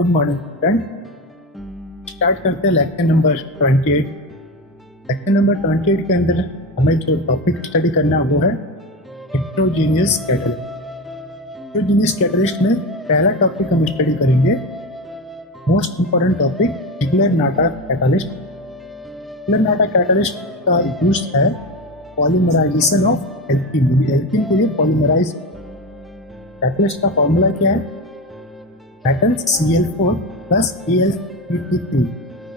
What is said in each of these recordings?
Good morning friend. Start करते हैं lecture number 28। Lecture number 28 के अंदर हमें जो टॉपिक स्टडी करना है वो है हेटेरोजीनियस कैटलिस्ट। हेटेरोजीनियस कैटलिस्ट में पहला टॉपिक हम स्टडी करेंगे, most important topic, Ziegler Natta catalyst. Ziegler Natta catalyst का यूज है पॉलीमराइजेशन ऑफ एल्कीन। एल्कीन के लिए पॉलीमराइज। कैटलिस्ट का फॉर्मूला क्या है? Metal Cl4 plus Al3।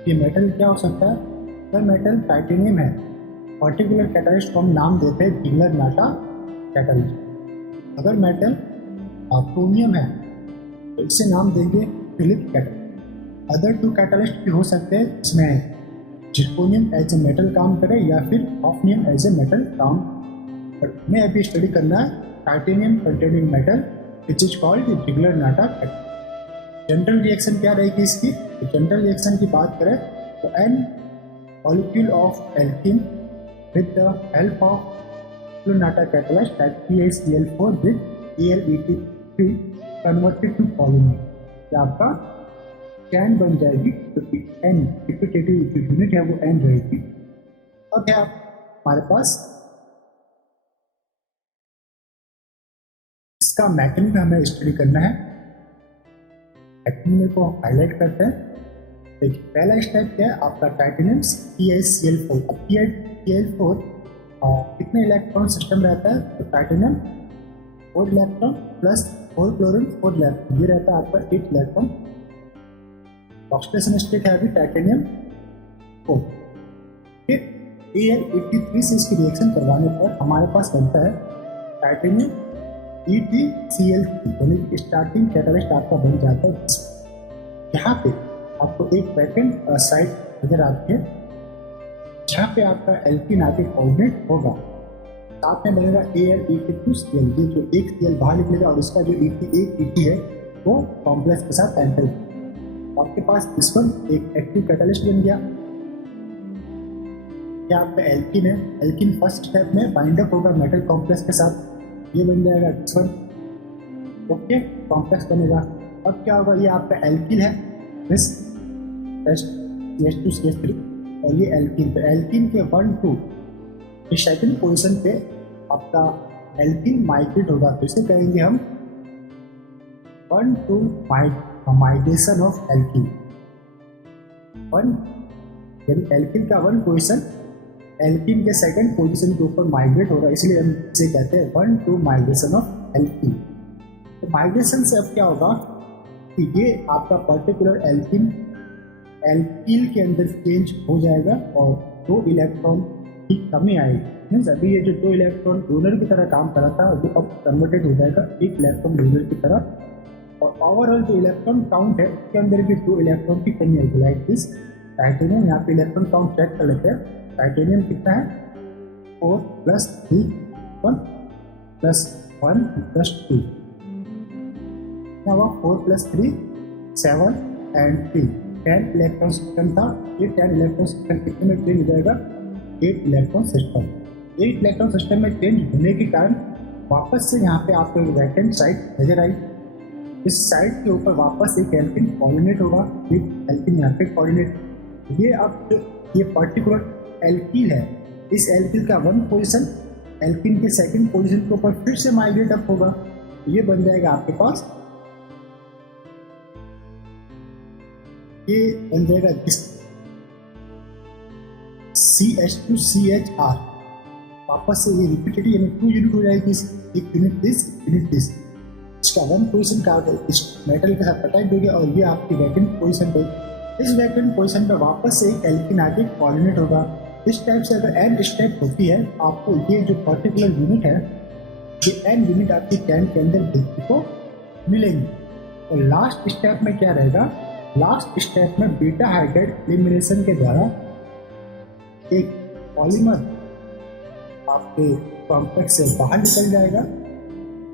ये मेटल क्या हो सकता है? अगर मेटल टाइटेनियम है, पर्टिकुलर कैटलिस्ट को हम नाम देते हैं ज़िग्लर-नाटा कैटलिस्ट। अगर मेटल क्रोमियम है तो इसे नाम देंगे Philip catalyst. Other two catalyst भी हो सकते हैं, इसमें जिर्कोनियम एज ए मेटल काम करे या फिर ऑफनियम एज ए मेटल काम। बट हमें अभी स्टडी करना है titanium containing metal which is called Ziegler Natta catalyst. General reaction क्या रहेगी इसकी? तो जनरल रिएक्शन की बात करें तो an molecule of alkene with the help of Ziegler Natta catalyst that CaCl4 with Al3 converted to polymer. ये आपका कैन बन जाएगी, क्योंकि एन रिपीटेटिव जो यूनिट है वो एन रहेगी। अब है हमारे पास इसका मैकेनिज्म हमें स्टडी करना है। मैकेनिज्म को हाईलाइट करते हैं। देखिए पहला स्टेप क्या है आपका, टाइटेनियम CaCl4। अब Cl4 कितने इलेक्ट्रॉन सिस्टम रहता है? तो titanium 4 electron plus 4 chlorine 4 electron, ये रहता है आपका 8 इलेक्ट्रॉन। ऑक्सीडेशन स्टेट है अभी टाइटेनियम 4। फिर Al83 से इसकी रिएक्शन करवाने पर हमारे पास बनता है टाइटेनियम EtCl3, यानी स्टार्टिंग कैटलिस्ट आपका बन जाता है। यहाँ पे आपको एक वैकेंट साइट नजर आती है जहाँ पे आपका एल्कीन आके कोऑर्डिनेट होगा। साथ में बनेगा Al2Cl, ये जो एक Cl बाहर निकलेगा और इसका जो एक है वो कॉम्प्लेक्स के साथ एंटर। आपके पास इस पर एक एक्टिव कैटलिस्ट बन गया। क्या आपका एल्कीन है, एल्कीन फर्स्ट स्टेप में बाइंड अप होगा मेटल कॉम्प्लेक्स के साथ, ये बन जाएगा X1। ओके, कॉम्प्लेक्स बनेगा। अब क्या होगा, ये आपका एल्कीन है प्लस CH2CH3 और ये एल्कीन। तो एल्कीन के 1 2 ये सेकंड पोजीशन पे आपका एल्कीन माइग्रेट होगा, तो इसे कहेंगे हम 1 2 माइग्रेशन ऑफ एल्कीन। 1 यानी एल्कीन का 1 पोजीशन एल्कीन के सेकंड पोजीशन के ऊपर माइग्रेट होगा, इसलिए हम इसे कहते हैं 1 2 माइग्रेशन ऑफ एल्कीन। तो माइग्रेशन से अब क्या होगा कि ये आपका पर्टिकुलर एल्कीन एल्कीन के अंदर चेंज हो जाएगा और 2 इलेक्ट्रॉन की कमी आएगी। मीन्स अभी ये जो 2 इलेक्ट्रॉन डोनर की तरह काम कर रहा था वो अब कन्वर्टेड हो जाएगा 1 इलेक्ट्रॉन डोनर की तरह। और ओवरऑल जो इलेक्ट्रॉन काउंट है उसके अंदर भी 2 इलेक्ट्रॉन की कमी आएगी। लाइक दिस टाइटेनियम, यहाँ पे इलेक्ट्रॉन काउंट चेक कर लेते हैं। टाइटेनियम कितना है? 4 प्लस 3 1 प्लस 1 प्लस 2, क्या हुआ? 4 प्लस 3 7 एंड 3 10 इलेक्ट्रॉन सिस्टम था। ये 10 इलेक्ट्रॉन सिस्टम कितने में चेंज हो जाएगा? 8 इलेक्ट्रॉन सिस्टम। 8 इलेक्ट्रॉन सिस्टम में चेंज होने के कारण वापस से यहाँ पे आपको एक वैकेंट साइट नजर आई। इस साइट के ऊपर वापस एक एल्कीन कोऑर्डिनेट होगा, एक एल्कीन यहाँ पे कोऑर्डिनेट। ये अब ये पर्टिकुलर एल्कीन है, इस एल्कीन का 1 पोजीशन एल्कीन के सेकंड पोजीशन के ऊपर फिर से माइग्रेट अप होगा, तो ये बन जाएगा आपके पास, ये बन जाएगा CH2CHR। वापस से ये रिपीटेड यानी 2 यूनिट हो जाएगी, एक यूनिट दिस यूनिट दिस। इसका 1 पोजीशन का इस मेटल के साथ अटैच हो गया और ये आपकी वैकेंट पोजीशन पे, इस वैकेंट पोजीशन पे वापस से एक एल्कीन आके कोऑर्डिनेट होगा। इस टाइप से अगर एन स्टेप होती है आपको ये जो पर्टिकुलर यूनिट है, ये एन यूनिट आपकी कैन के अंदर देखने को मिलेंगी। और लास्ट स्टेप में क्या रहेगा? लास्ट स्टेप में बीटा हाइड्राइड एलिमिनेशन के द्वारा एक पॉलीमर आपके कॉम्प्लेक्स से बाहर निकल जाएगा।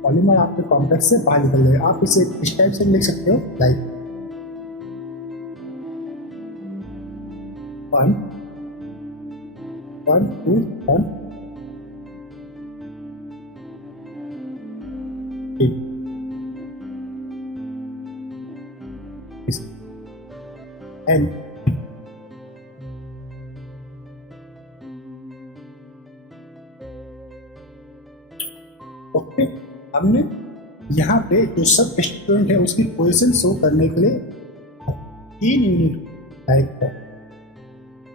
पॉलीमर आपके कॉम्प्लेक्स से बाहर निकल जाएगा। आप इसे इस टाइप से लिख सकते हो, लाइक 1 1 2 1 8। एन। ओके, हमने यहाँ पे जो सब स्टूडेंट है उसकी पोजीशन शो करने के लिए 3 यूनिट टाइप है,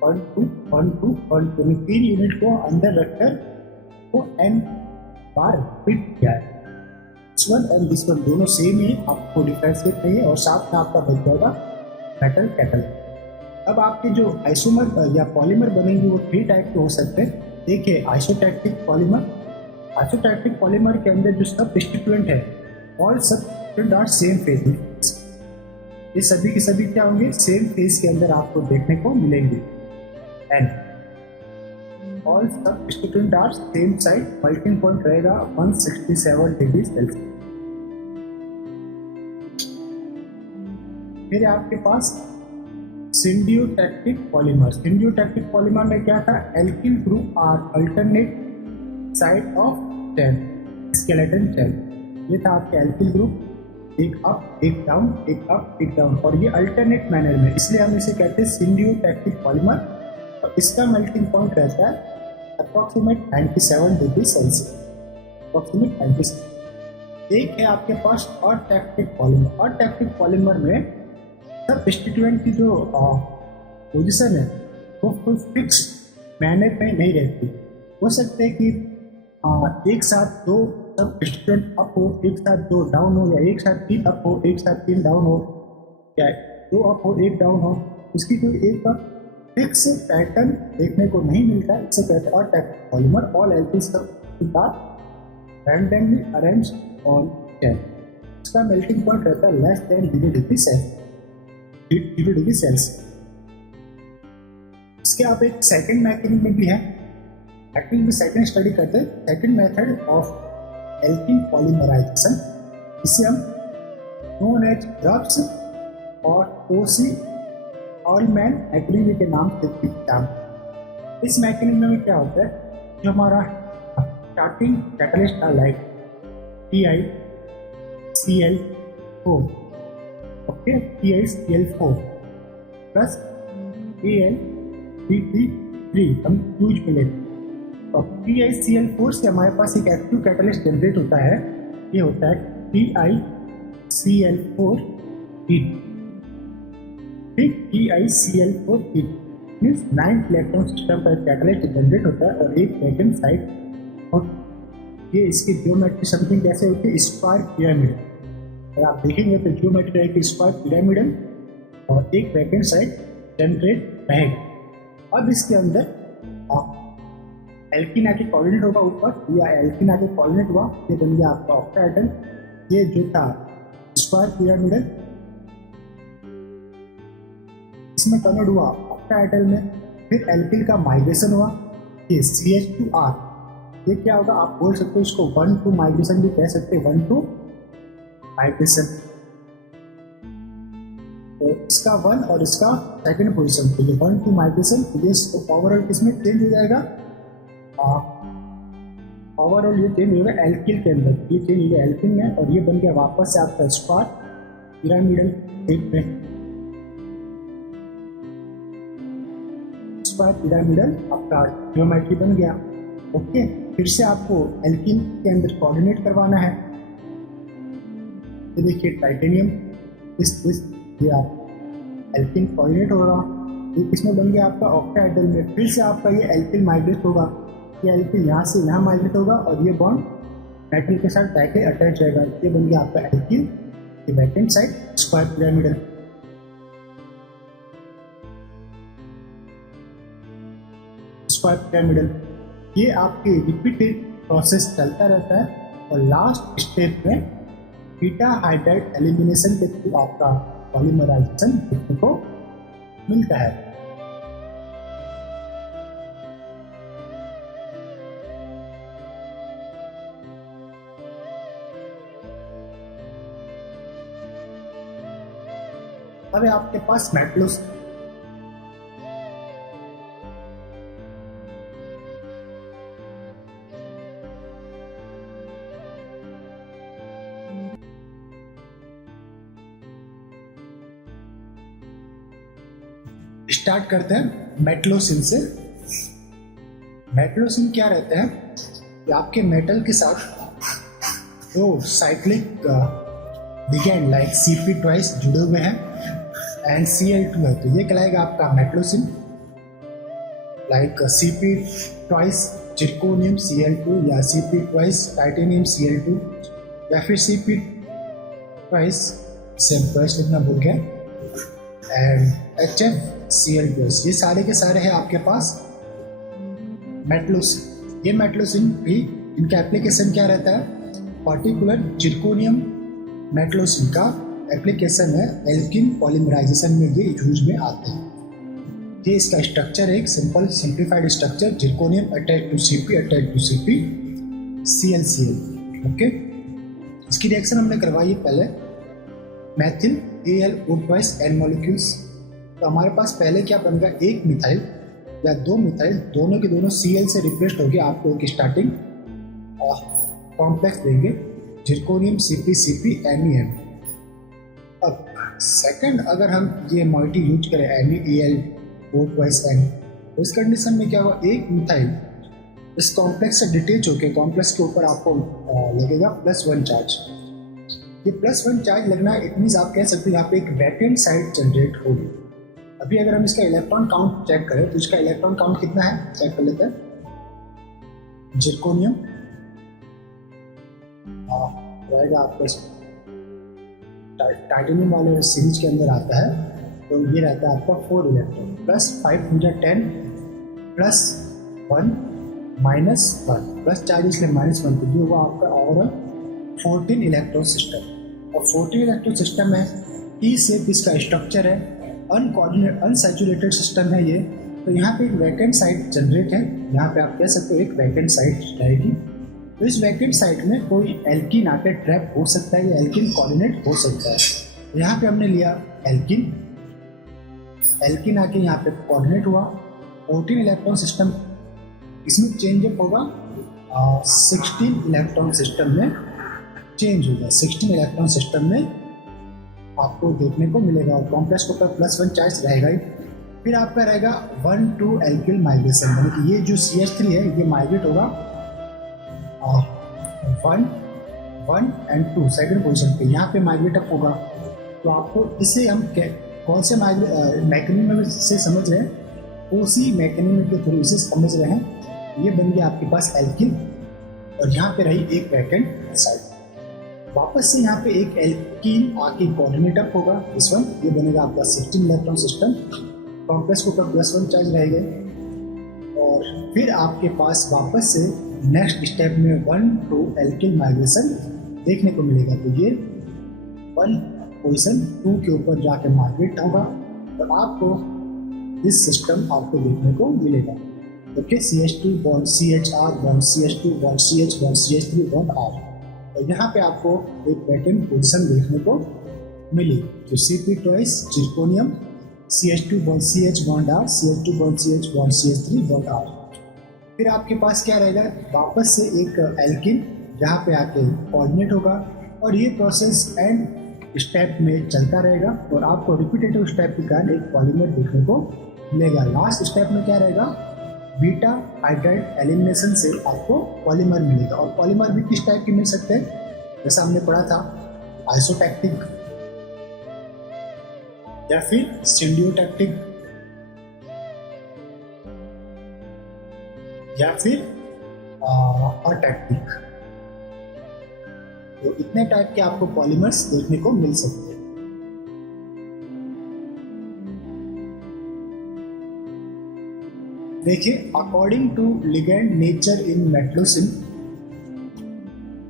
1 2 1 2 1 2, 3 यूनिट को अंदर रखकर वो n बार रिपीट किया है। This one and this one दोनों सेम ही, आपको डिफरेंशिएट नहीं है, और साथ में आपका बच जाएगा मेटल कैटल। अब आपके जो आइसोमर या पॉलीमर बनेंगे वो 3 टाइप के हो सकते हैं। देखिए, आइसोटैक्टिक पॉलीमर। आइसोटैक्टिक पॉलीमर के अंदर जो सब स्टिट्यूएंट है, ऑल सब आर सेम फेज। ये सभी के सभी क्या होंगे, सेम फेज के अंदर आपको देखने को मिलेंगे। And all substituent are same side, melting point रहेगा 167 डिग्री सेल्सियस। फिर आपके पास सिंडियोटैक्टिक पॉलीमर। सिंडियोटैक्टिक पॉलीमर में क्या था, alkyl group are alternate side of chain, skeleton chain. ये था आपके एल्किल ग्रुप, एक अप एक डाउन, एक अप एक डाउन, और ये अल्टरनेट मैनर में, इसलिए हम इसे कहते हैं सिंडियोटैक्टिक पॉलीमर। और इसका मेल्टिंग पॉइंट रहता है अप्रॉक्सीमेट 97 डिग्री सेल्सियस, अप्रॉक्सीमेट 97। एक है आपके पास अटैक्टिक पॉलीमर। अटैक्टिक पॉलीमर में सब स्टिट्यूएंट की जो पोजिशन है वो कोई फिक्स मैनर में नहीं रहती। हो सकते हैं कि एक साथ 2 सब स्टिट्यूएंट अप हो, एक साथ 2 डाउन हो, या एक साथ 3 अप हो, एक साथ 3 डाउन हो, या 2 अप हो 1 डाउन हो। इसकी कोई एक फिक्स पैटर्न देखने को नहीं मिलता। इसे कहते हैं atactic polymer. All alkyls are randomly arranged on chain. इसका मेल्टिंग पॉइंट रहता है लेस देन 0 डिग्री सेल्सियस। इसके आप एक सेकंड मैकेनिज्म भी है, एक्चुअली में सेकंड स्टडी करते हैं, second method of alkene polymerization. इसे हम नोन एज रब्स और ओसी ऑलमैन मैकेनिज्म के नाम से जानते। इस मैकेनिज्म में क्या होता है, जो हमारा स्टार्टिंग कैटलिस्ट था like TiCl4, okay, TiCl4 plus AlBt3 हम यूज मिलेगा। और TiCl4 से हमारे पास एक एक्टिव कैटलिस्ट जनरेट होता है, ये होता है TiCl4 TiCl4 means 9 electron system का कैटलिस्ट जनरेट होता है और एक वैकेंट साइड। और ये इसकी ज्योमेट्री समथिंग कैसे होती है, स्क्वायर पिरामिड। और आप देखेंगे तो ज्योमेट्री रहेगी स्क्वायर पिरामिडल और एक वैकेंट साइड जनरेट रहेगा। अब इसके अंदर एल्किन आके कोऑर्डिनेट होगा ऊपर, या एल्किन आके कोऑर्डिनेट हुआ, ये बन गया आपका ऑक्टाहेड्रल। ये जो था स्क्वायर पिरामिडल, इसमें कन्वर्ट हुआ ऑक्टाहेड्रल में। फिर एल्किल का माइग्रेशन हुआ, ये CH2R। ये क्या होगा, आप बोल सकते हो इसको 1-2 माइग्रेशन भी कह सकते हैं, 1-2 माइग्रेशन। तो इसका 1 और इसका सेकंड पोजीशन, तो ये 1-2 माइग्रेशन, ये ओवरऑल किसमें चेंज हो जाएगा, ओवरऑल ये चेंज होगा एल्किल के अंदर, ये चेंज हो गया एल्किल में, और ये बन गया वापस से आपका स्क्वायर पिरामिडल शेप में। स्क्वायर पिरामिडल आपका ज्योमेट्री बन गया। ओके, फिर से आपको एल्किन के अंदर कोऑर्डिनेट करवाना है। ये देखिए टाइटेनियम, इस ये आप एल्किन कोऑर्डिनेट होगा, ये किसमें बन गया आपका ऑक्टाहेड्रल में। फिर से आपका ये एल्किल माइग्रेट होगा, ये एल्किल यहाँ से यहाँ माइग्रेट होगा, और ये बॉन्ड मेटल के साथ जाके अटैच रहेगा। ये बन गया आपका एल्किल, ये vacant side square pyramidal. Square pyramidal ये आपके रिपीटेड प्रोसेस चलता रहता है, और लास्ट स्टेप में बीटा हाइड्राइड एलिमिनेशन के थ्रू आपका पॉलीमराइजेशन देखने को मिलता है। अब आपके पास मेटल्स, स्टार्ट करते हैं मेटलोसिन से। मेटलोसिन क्या रहता है कि आपके मेटल के साथ दो cyclic ligand like Cp twice जुड़े हुए हैं एंड Cl2 है, तो ये कहलाएगा आपका metallocene. Like Cp twice zirconium Cl2 या Cp ट्वाइस टाइटेनियम Cl2 या फिर Cp ट्वाइस सेम ट्वाइस लिखना भूल गया एंड HFCl+, ये सारे के सारे हैं आपके पास मेटलोसिन। ये मेटलोसिन भी इनका एप्लीकेशन क्या रहता है, पर्टिकुलर जिरकोनियम मेटलोसिन का एप्लीकेशन है एल्किन पॉलीमराइजेशन में, ये यूज में आते हैं। ये इसका स्ट्रक्चर है एक simple simplified structure, zirconium attach to Cp ClCl। Okay, इसकी रिएक्शन हमने करवाई है पहले, मैथिल AlO2 N मॉलिक्यूल्स। तो हमारे पास पहले क्या बनेगा, एक मिथाइल या दो मिथाइल दोनों के दोनों Cl से रिप्लेस होकर आपको एक स्टार्टिंग कॉम्प्लेक्स देंगे जिरकोनियम Cp NeM। अब सेकंड अगर हम ये मॉइटी यूज करें NeAlO2 N, तो इस कंडीशन में क्या होगा, एक मिथाइल इस कॉम्प्लेक्स से डिटेच होकर कॉम्प्लेक्स के ऊपर आपको लगेगा +1 चार्ज। ये +1 चार्ज लगना इट मीन्स आप कह सकते हो यहाँ पे एक वैकेंट साइट जनरेट होगी। अभी अगर हम इसका इलेक्ट्रॉन काउंट चेक करें तो इसका इलेक्ट्रॉन काउंट कितना है, चेक कर लेते हैं। जिरकोनियम रहेगा आपका टाइटेनियम वाले सीरीज के अंदर आता है, तो ये रहता है आपका 4 इलेक्ट्रॉन +5 × 10 +1 -1 प्लस चार्ज इसलिए -1, तो ये हुआ आपका और 14 इलेक्ट्रॉन सिस्टम। और 14 इलेक्ट्रॉन सिस्टम है, टी शेप इसका स्ट्रक्चर है, अनकोऑर्डिनेट अनसैचुरेटेड सिस्टम है ये। तो यहाँ पे एक वैकेंट साइट जनरेट है, यहाँ पे आप कह सकते हो एक वैकेंट साइट रहेगी। तो इस वैकेंट साइट में कोई एल्कीन आके ट्रैप हो सकता है या एल्कीन कोऑर्डिनेट हो सकता है। तो यहाँ पे हमने लिया एल्कीन, एल्कीन आके यहाँ पे कोऑर्डिनेट हुआ, 14 इलेक्ट्रॉन सिस्टम इसमें चेंज अप होगा, 16 इलेक्ट्रॉन सिस्टम में चेंज होगा। 16 इलेक्ट्रॉन सिस्टम में आपको देखने को मिलेगा और कॉम्प्लेक्स के ऊपर +1 चार्ज रहेगा ही। फिर आपका रहेगा 1-2 एल्किल माइग्रेशन, यानी कि ये जो CH3 है ये माइग्रेट होगा 1 and 2 सेकंड पोजीशन पे, यहाँ पे माइग्रेट अप होगा। तो आपको इसे हम कौन से मैकेनिज्म से समझ रहे हैं, उसी मैकेनिज्म के थ्रू इसे समझ रहे हैं। ये बन गया आपके पास एल्किन और यहाँ पे रही एक वैकेंट साइट। वापस से यहाँ पे एक एल्कीन आके कोऑर्डिनेट अप होगा, इस वन ये बनेगा आपका 16 इलेक्ट्रॉन सिस्टम, कॉम्प्लेक्स के ऊपर +1 चार्ज रहेगा। और फिर आपके पास वापस से नेक्स्ट स्टेप में 1-2 एल्किल माइग्रेशन देखने को मिलेगा। तो ये 1 पोजीशन 2 के ऊपर जाके माइग्रेट होगा, तो आपको इस सिस्टम आपको देखने को मिलेगा। Okay, CH2 bond CHR bond CH2 bond CH bond CH3 bond R। तो यहाँ पे आपको एक वैकेंट पोजीशन देखने को मिली, जो Cp twice zirconium CH2 bond CH bond R, CH2 bond CH bond CH3 bond R। फिर आपके पास क्या रहेगा, वापस से एक एल्किन जहाँ पे आके कोऑर्डिनेट होगा और ये प्रोसेस एंड स्टेप में चलता रहेगा और आपको रिपीटेटिव स्टेप के कारण एक पॉलीमर देखने को मिलेगा। लास्ट स्टेप में क्या रहेगा, बीटा हाइड्राइड एलिमिनेशन से आपको पॉलीमर मिलेगा। और पॉलीमर भी किस टाइप के मिल सकते हैं, जैसा हमने पढ़ा था आइसोटैक्टिक या फिर सिंडियोटैक्टिक या फिर अटैक्टिक। तो इतने टाइप के आपको पॉलीमर्स देखने को मिल सकते हैं। देखिए, according to ligand nature in metallocene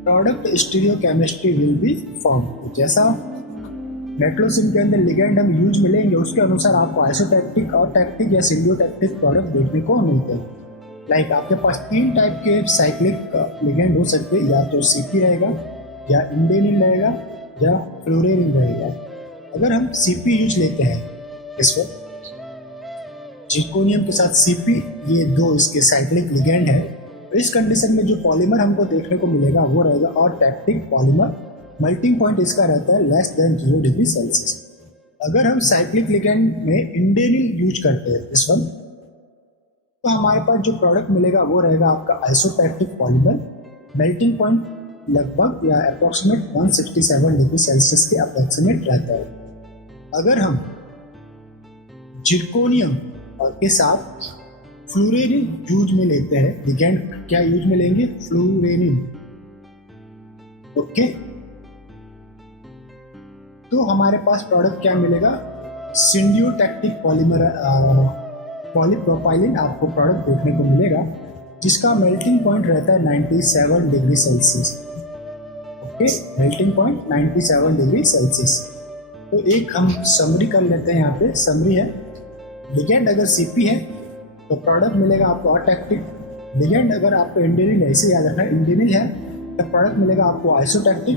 product stereochemistry will be form. जैसा मेटलोसिन के अंदर लिगेंड हम यूज मिलेंगे उसके अनुसार आपको आइसोटैक्टिक, अटैक्टिक या सिंडियोटैक्टिक प्रोडक्ट देखने को मिलते हैं। लाइक आपके पास 3 टाइप के साइक्लिक लिगेंड हो सकते हैं, या तो Cp रहेगा या इंडेनिन रहेगा या फ्लोरेनिन रहेगा। अगर हम Cp यूज लेते हैं इस वक्त, जिरकोनियम के साथ Cp, ये 2 इसके साइक्लिक लिगेंड है, तो इस कंडीशन में जो पॉलीमर हमको देखने को मिलेगा वो रहेगा अटैक्टिक पॉलीमर। मेल्टिंग पॉइंट इसका रहता है less than 0 डिग्री सेल्सियस। अगर हम साइक्लिक लिगेंड में इंडेनिल यूज करते हैं इस वन, तो हमारे पास जो प्रोडक्ट मिलेगा वो रहेगा आपका आइसोपैक्टिक पॉलीमर, मेल्टिंग पॉइंट लगभग या अप्रॉक्सीमेट 167 डिग्री सेल्सियस के अप्रॉक्सीमेट रहता है। अगर हम जिरकोनियम के साथ फ्लूरेनिल यूज में लेते हैं, लिगेंड क्या यूज में लेंगे, फ्लूरेनिल, ओके, तो हमारे पास प्रोडक्ट क्या मिलेगा, सिंडियोटैक्टिक पॉलीमर पॉलीप्रोपाइलिन आपको प्रोडक्ट देखने को मिलेगा, जिसका मेल्टिंग पॉइंट रहता है 97 degree Celsius, okay, melting point 97 degree Celsius. तो एक हम समरी कर लेते हैं, यहाँ पे समरी है, लिगेंड अगर सीपी है तो प्रोडक्ट मिलेगा आपको अटैक्टिक, लिगेंड अगर आपको इंडेनिल है, इसे याद रखना इंडेनिल है, तो प्रोडक्ट मिलेगा आपको आइसोटैक्टिक,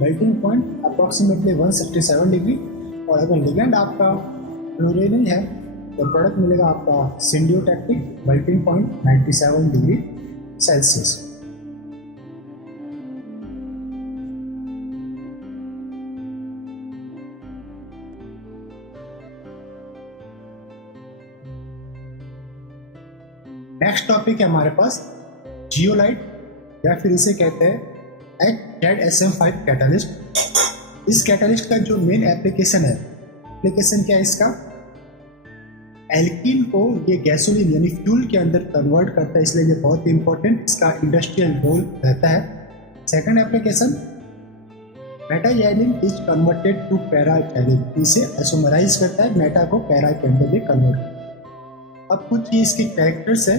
मेल्टिंग पॉइंट अप्रॉक्सीमेटली 167 डिग्री, और अगर लिगेंड आपका फ्लोरेनिल है तो प्रोडक्ट मिलेगा आपका syndiotactic, melting point 97 degree Celsius. Next topic है हमारे पास जियोलाइट, या फिर इसे कहते हैं ZSM5 कैटलिस्ट। इस कैटलिस्ट का जो मेन एप्लीकेशन है, एप्लीकेशन क्या है इसका, एल्कीन को ये गैसोलीन यानी फ्यूल के अंदर कन्वर्ट करता है, इसलिए ये बहुत इंपॉर्टेंट इसका इंडस्ट्रियल रोल रहता है। Second application, metaxylene is converted to paraxylene, इसे आइसोमराइज करता है, मेटा को पैरा के अंदर भी कन्वर्ट करता है। अब कुछ ये इसके कैरेक्टर्स है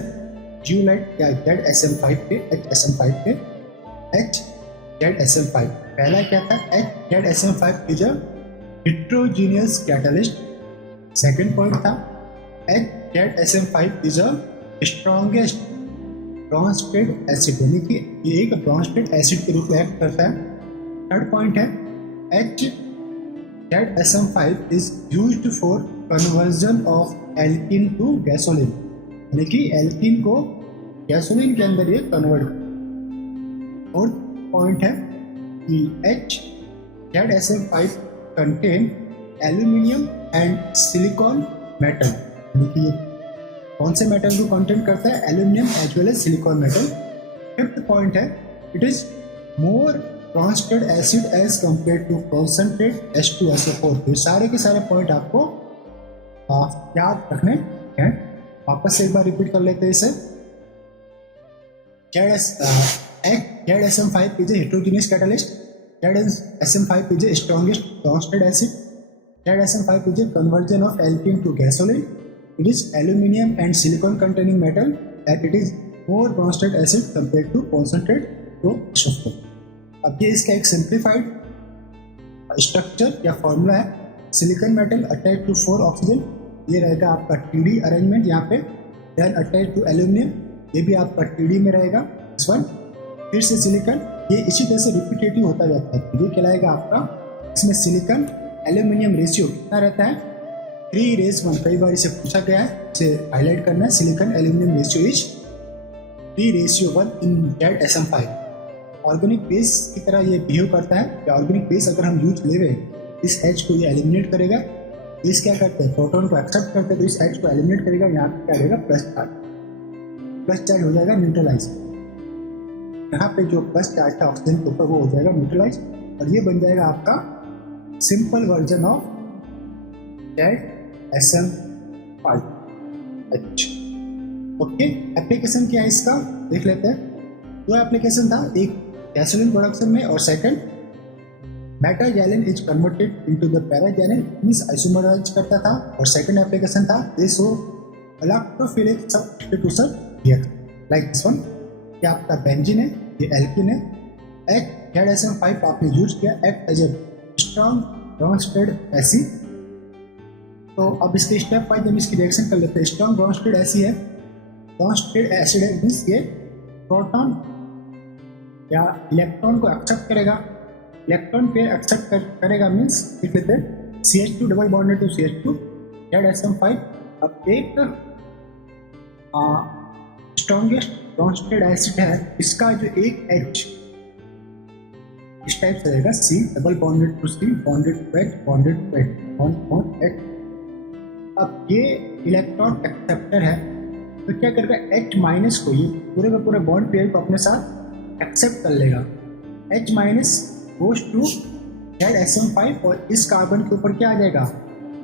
जियोलाइट या ZSM5 के, HSM5 के, ZSM5 पहला क्या था, ZSM5 is a heterogeneous catalyst. Second point था ZSM5 is a strongest Brønsted acid, यानी कि ये एक ब्रॉन्स्टेड एसिड के रूप में एक्ट करता है। थर्ड पॉइंट है ZSM5 is used for conversion of alkene to gasoline, यानी कि एल्कीन को गैसोलीन के अंदर ये कन्वर्ट। फोर्थ पॉइंट है कि ZSM5 contain aluminium and silicon metal, यानी कि कौन से मेटल को कंटेन करता है, aluminium as well as silicon metal. Fifth point है it is more Bronsted acid as compare to concentrate H2SO4। ये सारे के सारे पॉइंट आपको याद रखने हैं। वापस से एक बार रिपीट कर लेते हैं इसे। ZSM5 is a heterogeneous catalyst, ZSM5 is a strongest bronsted acid, ZSM5 is a conversion of alkene to gasoline, it is aluminum and silicon containing metal, and it is more bronsted acid compared to concentrate to SO4। अब ये इसका एक simplified structure या formula है, silicon metal attach to 4 oxygen, ये रहेगा आपका TD arrangement यहाँ पे, देन अटैच टू एल्यूमिनियम, ये भी आपका TD में रहेगा इस वन, फिर से सिलिकॉन, ये इसी तरह से रिपीटेटिव होता जाता है, ये कहलाएगा आपका, इसमें सिलिकॉन एल्यूमिनियम रेशियो कितना रहता है 3:1। कई बार इसे पूछा गया है, इसे हाईलाइट करना है, silicon aluminium ratio is 3:1 in ZSM5। Organic base की तरह ये बिहेव करता है, या ऑर्गेनिक बेस अगर हम यूज ले रहे हैं, इस H को ये एलिमिनेट करेगा, इस क्या करते हैं, प्रोटॉन को एक्सेप्ट करते हैं, तो इस H को एलिमिनेट करेगा, यहाँ पे क्या रहेगा, प्लस चार्ज हो जाएगा न्यूट्रलाइज, यहाँ पे जो प्लस चार्ज था ऑक्सीजन के ऊपर वो हो जाएगा न्यूट्रलाइज, और ये बन जाएगा आपका सिंपल वर्जन ऑफ ZSM5। अच्छा, ओके, एप्लीकेशन क्या है इसका देख लेते हैं। दो एप्लीकेशन था, एक गैसोलीन प्रोडक्शन में, और second metaxylene is converted into the paraxylene, means isomerize करता था, और सेकंड एप्लीकेशन था दिस हो electrophilic substitution reaction like this one, क्या आपका बेंजीन है, ये एल्कीन है, ZSM5 आपने यूज किया act as a strong Bronsted acid. तो अब इसके स्टेप वाइज हम इसकी रिएक्शन कर लेते हैं। स्ट्रॉन्ग ब्रॉन्स्टेड एसिड है, ब्रॉन्स्टेड एसिड है, मीन्स ये प्रोटॉन या इलेक्ट्रॉन को एक्सेप्ट करेगा, इलेक्ट्रॉन पेयर एक्सेप्ट करेगा, मीन्स लिख लेते हैं CH2 double bonded to CH2 ZSM5। अब एक स्ट्रॉन्गेस्ट ब्रॉन्स्टेड एसिड है, इसका जो एक H इस टाइप से रहेगा C double bonded to C bonded to H bonded to H bond H। अब ये इलेक्ट्रॉन एक्सेप्टर है तो क्या करेगा H माइनस को, ये पूरे का पूरे बॉन्ड पेयर को अपने साथ एक्सेप्ट कर लेगा। H minus goes to ZSM5 और इस कार्बन के ऊपर क्या आ जाएगा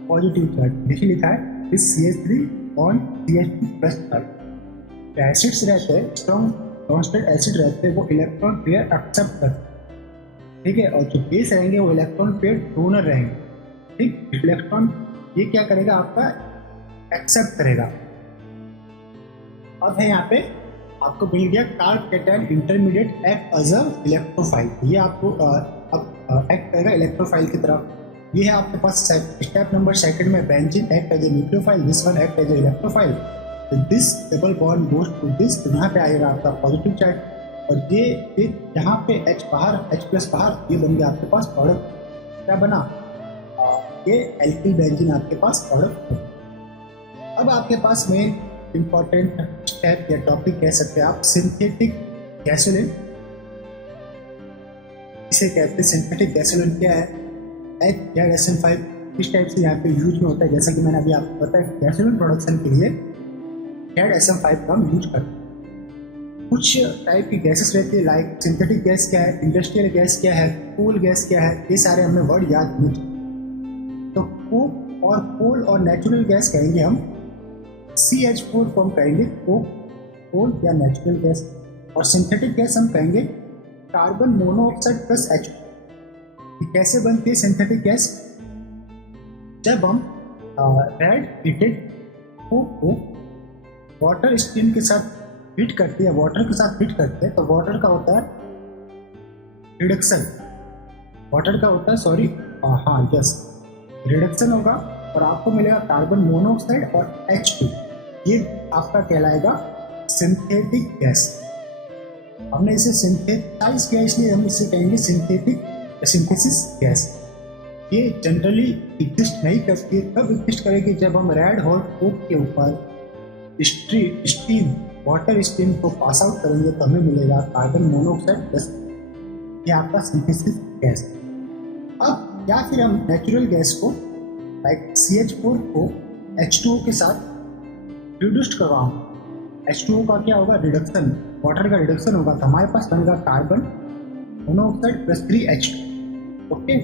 पॉजिटिव चार्ज। देखिए लिखा है इस CH3 on CH2 plus charge. Acids रहते हैं, स्ट्रॉन्ग कांस्टेंट एसिड रहते हैं, वो इलेक्ट्रॉन पेयर एक्सेप्ट करते हैं, ठीक है। और जो बेस रहेंगे वो इलेक्ट्रॉन पेयर डोनर रहेंगे, ठीक। इलेक्ट्रॉन ये क्या करेगा आपका एक्सेप्ट करेगा। अब है यहाँ पे आपको मिल गया carbocation intermediate act as a electrophile. ये आपको अब एक्ट करेगा इलेक्ट्रोफाइल की तरफ। ये है आपके पास स्टेप नंबर सेकंड में benzene act as a nucleophile, this one act as a electrophile. This double bond goes to this, तो यहाँ पे आएगा आपका पॉजिटिव चार्ज और ये यहाँ पे H बाहर H प्लस बाहर, ये बन गया आपके पास प्रोडक्ट। क्या बना ये एल्किल बेंजीन आपके पास प्रोडक्ट। अब आपके पास मेन इंपॉर्टेंट स्टेप या टॉपिक कह सकते हैं आप सिंथेटिक गैसोलीन। इसे कहते हैं सिंथेटिक गैसोलीन क्या है, ZSM5 इस टाइप से यहाँ पे यूज में होता है। जैसा कि मैंने अभी आपको बताया गैसोलीन प्रोडक्शन के लिए ZSM5 का हम यूज करते हैं। कुछ टाइप की गैसेस रहती है, लाइक सिंथेटिक गैस क्या है, इंडस्ट्रियल गैस क्या है, कूल गैस क्या है, ये सारे हमें वर्ड याद नहीं। तो कोक और कोल और नेचुरल गैस कहेंगे हम CH4 को हम कहेंगे कोल या नेचुरल गैस, और सिंथेटिक गैस हम कहेंगे कार्बन मोनोऑक्साइड प्लस H। कैसे बनती है सिंथेटिक गैस, जब हम रेड हीटेड कोक को वाटर स्टीम के साथ हीट करते हैं, वाटर के साथ हीट करते हैं, तो वाटर का होता है रिडक्शन, वाटर का होता है सॉरी हाँ यस रिडक्शन होगा और आपको मिलेगा कार्बन मोनोऑक्साइड और H2। ये आपका कहलाएगा सिंथेटिक गैस। हमने इसे सिंथेसाइज किया इसलिए हम इसे कहेंगे सिंथेसिस गैस। ये जनरली एग्जिस्ट नहीं करती है, तब एग्जिस्ट करेगी जब हम रेड हॉट कोक के ऊपर स्टीम वाटर स्टीम को पास आउट करेंगे तो हमें मिलेगा कार्बन मोनोऑक्साइड प्लस, ये आपका सिंथेसिस गैस। अब या फिर हम नेचुरल गैस को लाइक CH4 को H2O के साथ रिड्यूस्ड करवाऊँ, H2O का क्या होगा रिडक्शन, वाटर का रिडक्शन होगा, तो हमारे पास बनेगा carbon monoxide plus 3H2। Okay,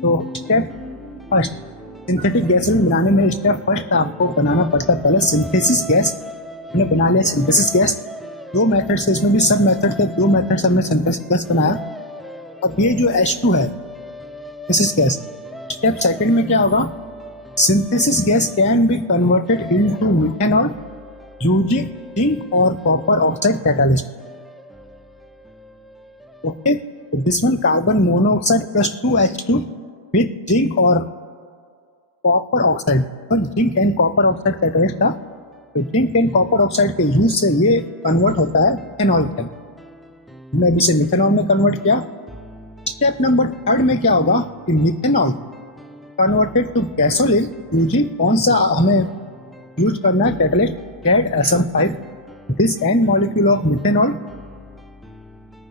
तो स्टेप फर्स्ट सिंथेटिक गैसोलीन बनाने में स्टेप फर्स्ट आपको बनाना पड़ता है पहले सिंथेसिस गैस। हमने बना लिया सिंथेसिस गैस, दो मेथड से, इसमें भी सब मेथड थे, दो मेथड से हमने सिंथेसिस गैस बनाया। अब ये जो H2 है सिंथेसिस गैस, स्टेप सेकंड में क्या होगा, synthesis gas can be converted into methanol using zinc और कॉपर ऑक्साइड कैटालिस्ट। ओके, तो this one carbon monoxide plus 2H2 with zinc और कॉपर ऑक्साइड, तो zinc and copper oxide catalyst था। तो zinc and copper oxide के use से ये convert होता है मिथेनॉल के, हमने अभी से मिथेनॉल में कन्वर्ट किया। स्टेप नंबर थर्ड में क्या होगा कि methanol converted to gasoline using कौन सा हमें यूज करना है catalyst ZSM5। This and molecule of methanol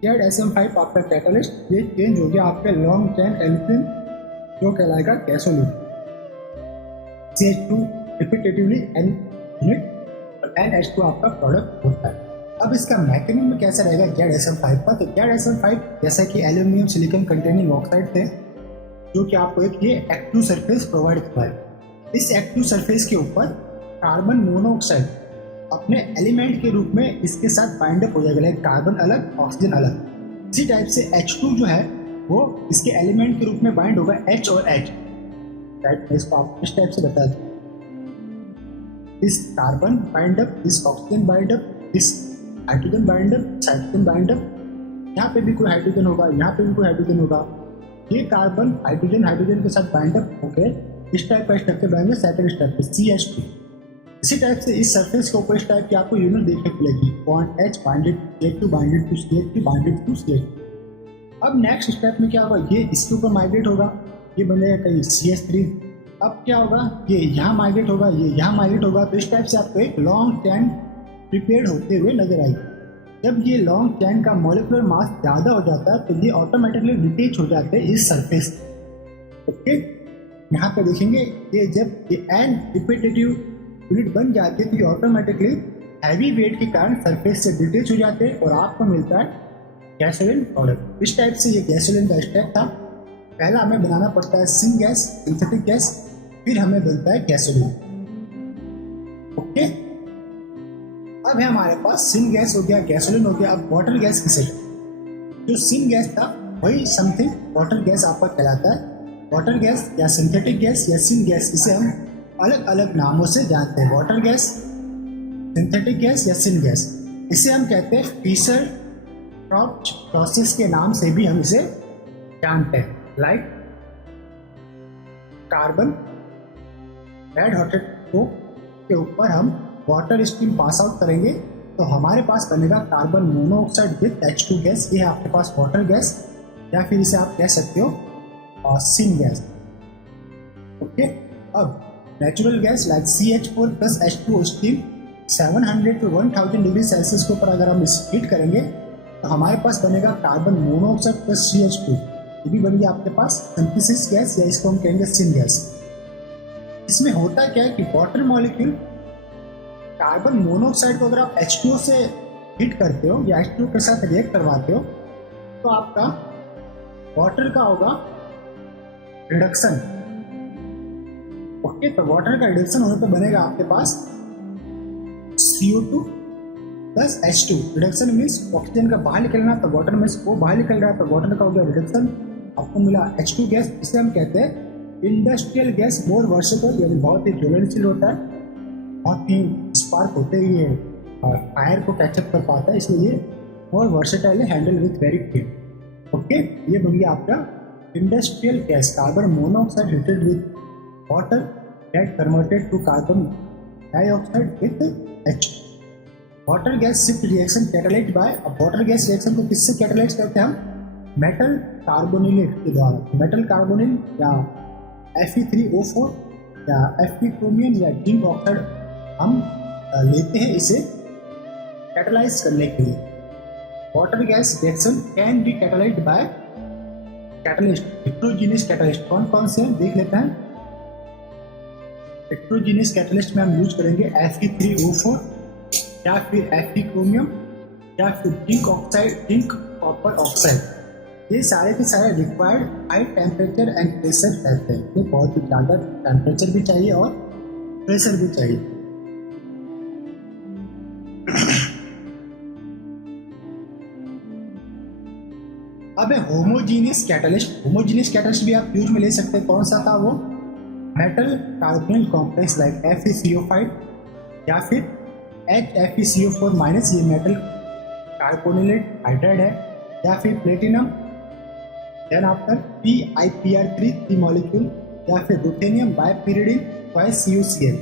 ZSM5 आपका कैटालिस्ट, ये चेंज हो गया आपके लॉन्ग चेन एल्कीन जो कहलाएगा गैसोलीन। CH2 रिपीटेटिवली NH2 आपका प्रोडक्ट होता है। अब इसका मैकेनिज्म कैसा रहेगा ZSM5 का, तो ZSM5 जैसा कि एल्यूमिनियम सिलिकॉन कंटेनिंग ऑक्साइड थे जो कि आपको एक ये एक्टिव सरफेस प्रोवाइड करता है। इस एक्टिव सरफेस के ऊपर कार्बन मोनोऑक्साइड अपने एलिमेंट के रूप में इसके साथ बाइंड अप हो जाएगा, लाइक कार्बन अलग ऑक्सीजन अलग। इसी टाइप से H2 जो है वो इसके एलिमेंट के रूप में बाइंड होगा H और H। राइट, मैं इसको आपको इस टाइप से बता दूँ, इस कार्बन बाइंड अप, इस ऑक्सीजन बाइंड अप, इस hydrogen bind up, hydrogen bind up, यहाँ पे भी कोई हाइड्रोजन होगा, यहाँ पे भी कोई हाइड्रोजन होगा। ये कार्बन हाइड्रोजन के साथ बाइंड अप होकर इस टाइप का स्ट्रक्चर बनाएंगे, सेकंड स्टेप पे CH2। इसी टाइप से इस सरफेस के ऊपर इस टाइप की आपको यूनिट देखने को मिलेगी, bond H binded CH2 binded to CH3 binded to CH2। अब नेक्स्ट स्टेप में क्या होगा, ये इसके ऊपर माइग्रेट होगा, ये बनेगा कहीं CH3। अब क्या होगा, ये यहाँ माइग्रेट होगा, ये यहाँ माइग्रेट होगा। तो इस टाइप से आपको एक लॉन्ग चैन प्रिपेयर्ड होते हुए नजर आएगी। जब ये लॉन्ग चैन का मॉलिक्यूलर मास ज़्यादा हो जाता है तो ये ऑटोमेटिकली डिटेच हो जाते हैं इस सरफेस। ओके, यहाँ पे देखेंगे ये जब ये एन रिपीटेटिव यूनिट बन जाती है तो ये ऑटोमेटिकली हैवी वेट के कारण सरफेस से डिटेच हो जाते हैं और आपको मिलता है गैसोलीन प्रोडक्ट। इस टाइप से ये गैसोलीन का स्टेप था। पहला हमें बनाना पड़ता है सिन गैस, सिंथेटिक गैस, फिर हमें बनता है गैसोलीन। ओके, अब है हमारे पास सिन गैस हो गया, गैसोलीन हो गया। अब वाटर गैस किसे, जो सिन गैस था वही समथिंग वाटर गैस आपका कहलाता है। वाटर गैस या सिंथेटिक गैस या सिन गैस, इसे हम अलग अलग नामों से जानते हैं। वाटर गैस, सिंथेटिक गैस या सिन गैस, इसे हम कहते हैं फिशर ट्रॉप्च प्रोसेस के नाम से भी हम इसे जानते हैं। लाइक कार्बन रेड हॉटेड कोक के ऊपर हम वाटर स्ट्रीम पास आउट करेंगे तो हमारे पास बनेगा carbon monoxide with H2 gas. ये है आपके पास वाटर गैस, या फिर इसे आप कह सकते हो सिन गैस। ओके, अब natural gas like CH4 plus H2O steam 700 to 1000 degree Celsius के ऊपर अगर हम इस हीट करेंगे तो हमारे पास बनेगा कार्बन मोनोऑक्साइड प्लस CH2। ये भी बन गया आपके पास सिंथेसिस गैस, या इसको हम कहेंगे सिन गैस। इसमें होता क्या है कि वाटर मॉलिक्यूल कार्बन मोनोऑक्साइड को अगर आप H2O से हीट करते हो या H2O के साथ रिएक्ट करवाते हो तो आपका वाटर का होगा रिडक्शन। ओके, तो वाटर का रिडक्शन होने पे बनेगा आपके पास CO2 plus H2। Reduction means oxygen का बाहर निकलना, तो वाटर में वो बाहर निकल रहा है तो वाटर का हो गया रिडक्शन, आपको मिला H2 गैस। इसे हम कहते हैं इंडस्ट्रियल गैस। मोर वर्सेटाइल, यानी बहुत ही ज्वलनशील होता है, बहुत ही स्पार्क होते ही ये फायर को कैचअप कर पाता है, इसलिए ये मोर वर्सेटाइल है, handle with very quick. Okay, ये बन गया आपका industrial gas. Carbon monoxide heated with water get converted to carbon dioxide with H। Water gas shift reaction catalyzed by, अब वाटर गैस रिएक्शन को किससे कैटालाइज करते हैं हम, मेटल कार्बोनिलेट के द्वारा। मेटल कार्बोनिल या Fe3O4 या Fe क्रोमियम या जिंक ऑक्साइड हम लेते हैं इसे कैटालाइज करने के लिए। Water gas reaction can be catalyzed by catalyst, heterogeneous catalyst. कौन कौन से देख लेते हैं। हेट्रोजीनियस कैटलिस्ट में हम यूज करेंगे Fe3O4 या फिर Fe क्रोमियम या फिर zinc oxide, zinc copper oxide. ये सारे के सारे required high temperature and pressure रहते हैं। ये बहुत ही ज़्यादा टेम्परेचर भी चाहिए और प्रेशर भी चाहिए। अब है होमोजीनियस कैटलिस्ट। होमोजीनियस कैटलिस्ट भी आप यूज में ले सकते हैं। कौन सा था वो, metal carbonyl complex like FeCO5 या फिर HFeCO4 माइनस, ये मेटल कार्बोनिलेट हाइड्राइड है, या फिर platinum, then after PiPr3 molecule, या फिर रुथेनियम बाइपिरिडिन ट्वाइस CuCl।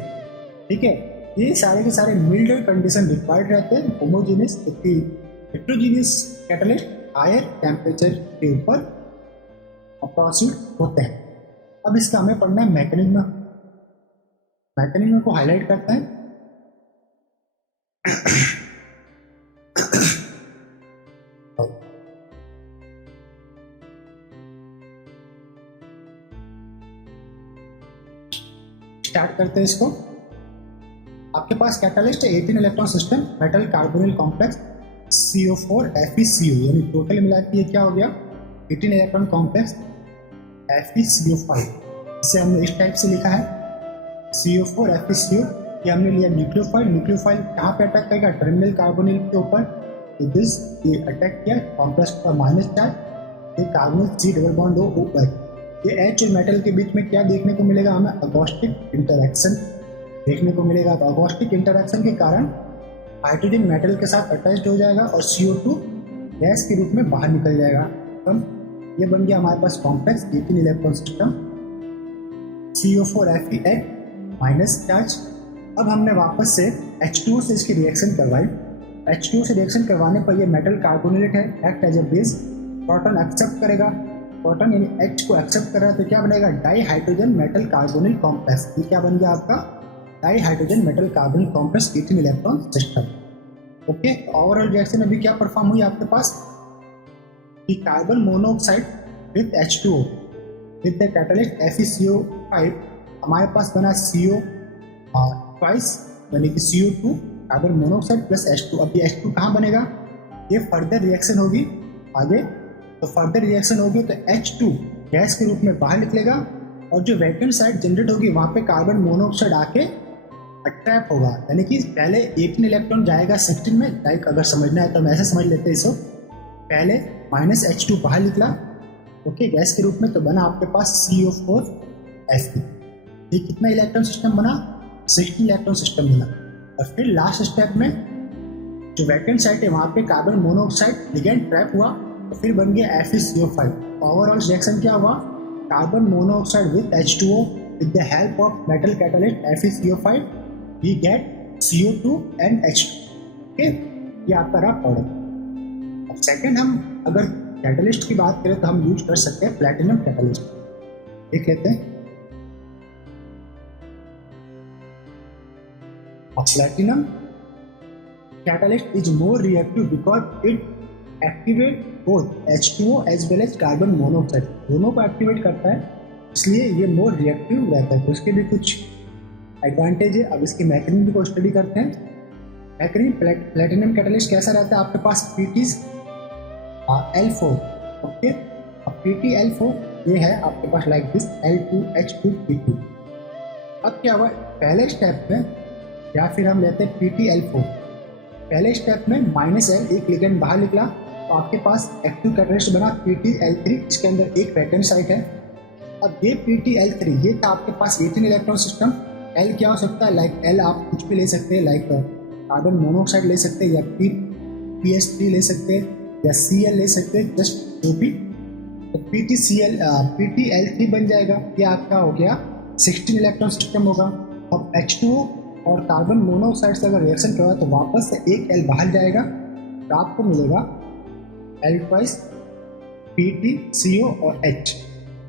ठीक है, ये सारे के सारे मिल्ड कंडीशन रिक्वायर्ड रहते हैं होमोजीनियस। जबकि हेट्रोजीनियस कैटलिस्ट हायर टेम्परेचर के ऊपर अप्रोक्सीमेट होते हैं। अब इसका हमें पढ़ना है मैकेनिज्म। मैकेनिज्म को हाईलाइट करते हैं। स्टार्ट करते हैं इसको। आपके पास कैटालिस्ट है 18 electron system, metal carbonyl complex CO4 FeCO, यानी टोटल मिला के ये क्या हो गया 18 इलेक्ट्रॉन कॉम्प्लेक्स FeCO5। इसे हमने इस टाइप से लिखा है CO4 FeCO। ये हमने लिया न्यूक्लियोफाइल। न्यूक्लियोफाइल कहाँ पे अटैक करेगा, टर्मिनल कार्बोनिल के ऊपर। तो दिस ये अटैक किया, कॉम्प्लेक्स का माइनस चार्ज, ये carbonyl C double bond O। ये H और मेटल के बीच में क्या देखने को मिलेगा हमें, अगोस्टिक इंटरैक्शन देखने को मिलेगा। तो अगोस्टिक इंटरैक्शन के कारण हाइड्रोजन मेटल के साथ अटैच्ड हो जाएगा और CO2 गैस के रूप में बाहर निकल जाएगा। तो ये बन गया हमारे पास complex 18 electron system CO4 Fe8 minus charge. अब हमने वापस से H2O से इसकी रिएक्शन करवाई। H2O से रिएक्शन करवाने पर ये मेटल कार्बोनिलेट है, act as a base, proton accept करेगा। प्रोटॉन यानी H को एक्सेप्ट कर रहा है तो क्या बनेगा, dihydrogen metal carbonyl complex. ये क्या बन गया आपका, dihydrogen metal carbonyl complex 18 electron system. Okay, overall reaction अभी क्या परफॉर्म हुई आपके पास कि carbon monoxide with H2O with the catalyst FeCO5 हमारे पास बना CO ट्वाइस यानी कि CO2 carbon monoxide plus H2। अब ये H2 कहाँ बनेगा, ये फर्दर रिएक्शन होगी आगे, तो फर्दर रिएक्शन होगी तो H2 गैस के रूप में बाहर निकलेगा और जो वैकेंट साइड जनरेट होगी वहाँ पे कार्बन मोनोऑक्साइड आके ट्रैप होगा, यानी कि पहले 18 इलेक्ट्रॉन जाएगा 16 में। लाइक अगर समझना है तो हम ऐसे समझ लेते हैं इसको, पहले -H2 बाहर निकला ओके गैस के रूप में, तो बना आपके पास CO4Fe। ये कितना इलेक्ट्रॉन सिस्टम बना, 16 इलेक्ट्रॉन सिस्टम बना। और फिर लास्ट स्टेप में जो वैकेंट साइट है वहाँ पे कार्बन मोनोऑक्साइड लिगेंड ट्रैप हुआ तो फिर बन गया FeCO5। ओवरऑल रिएक्शन क्या हुआ, carbon monoxide with H2O with the help of metal catalyst FeCO5 we get CO2 and H2। Okay, ये आपका रहा प्रोडक्ट। अब सेकेंड हम अगर कैटलिस्ट की बात करें तो हम यूज कर सकते हैं प्लैटिनम कैटलिस्ट। देख लेते हैं। Platinum catalyst is more reactive because it activate both H2O as well as carbon monoxide, दोनों को एक्टिवेट करता है, इसलिए ये मोर रिएक्टिव रहता है। तो इसके भी कुछ एडवांटेज है। अब इसके मैकेनिज्म को स्टडी करते हैं। मैकेनिज्म प्लैटिनम कैटलिस्ट कैसा रहता है, आपके पास PtL4 ओके। अब PtL4 ये है आपके पास लाइक दिस L2H2P2। अब क्या हुआ पहले स्टेप में, या फिर हम लेते हैं PtL4, पहले स्टेप में -L एक लिगेंड बाहर निकला तो आपके पास एक्टिव कैटलिस्ट बना PtL3, इसके अंदर एक वैकेंट साइट है। अब ये PtL3 ये था आपके पास 18 इलेक्ट्रॉन सिस्टम। L क्या हो सकता है, लाइक L आप कुछ भी ले सकते हैं, लाइक कार्बन मोनोऑक्साइड ले सकते हैं या PS3 ले सकते हैं या Cl ले सकते हैं, जस्ट जो भी। तो PtL3 बन जाएगा, ये आपका हो गया 16 इलेक्ट्रॉन सिस्टम होगा। अब H2O और कार्बन मोनोऑक्साइड से अगर रिएक्शन करवा तो वापस से एक L बाहर जाएगा तो आपको मिलेगा L ट्वाइस PtCO और H।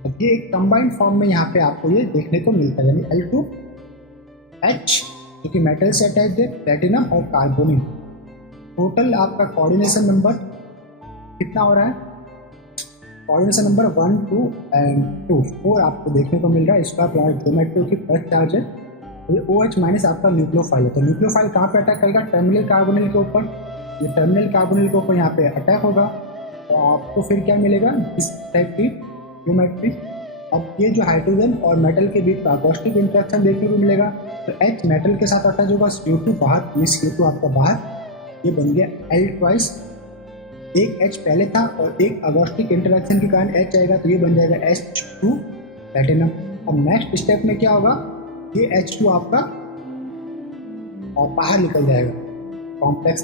अब ये एक कंबाइंड फॉर्म में यहाँ पे आपको ये देखने को मिलता है, यानी L2H जो कि मेटल से अटैच्ड है, प्लैटिनम और कार्बोनिल। टोटल आपका कोऑर्डिनेशन नंबर कितना हो रहा है, कोऑर्डिनेशन नंबर 1, 2 एंड 2, 4 आपको देखने को मिल रहा है। इसका प्लॉट ज्योमेट्री की फर्स्ट चार्ज है, ये OH माइनस आपका न्यूक्लियोफाइल है। तो न्यूक्लियोफाइल कहाँ पे अटैक करेगा, टर्मिनल कार्बोनिल के ऊपर। ये टर्मिनल कार्बोनिल के ऊपर यहाँ पे अटैक होगा तो आपको फिर क्या मिलेगा, इस टाइप की ज्योमेट्री। अब ये जो हाइड्रोजन और मेटल के बीच अकॉस्टिक इंटरेक्शन देखने को मिलेगा, तो H मेटल के साथ अटैच होगा, CO2 बाहर, ये CO2 आपका बाहर, ये बन गया L ट्वाइस। एक H पहले था और एक अकॉस्टिक इंटरेक्शन के कारण H आएगा तो ये बन जाएगा H2 प्लैटिनम। अब नेक्स्ट स्टेप में क्या होगा, ये H2 आपका और बाहर निकल जाएगा कॉम्प्लेक्स,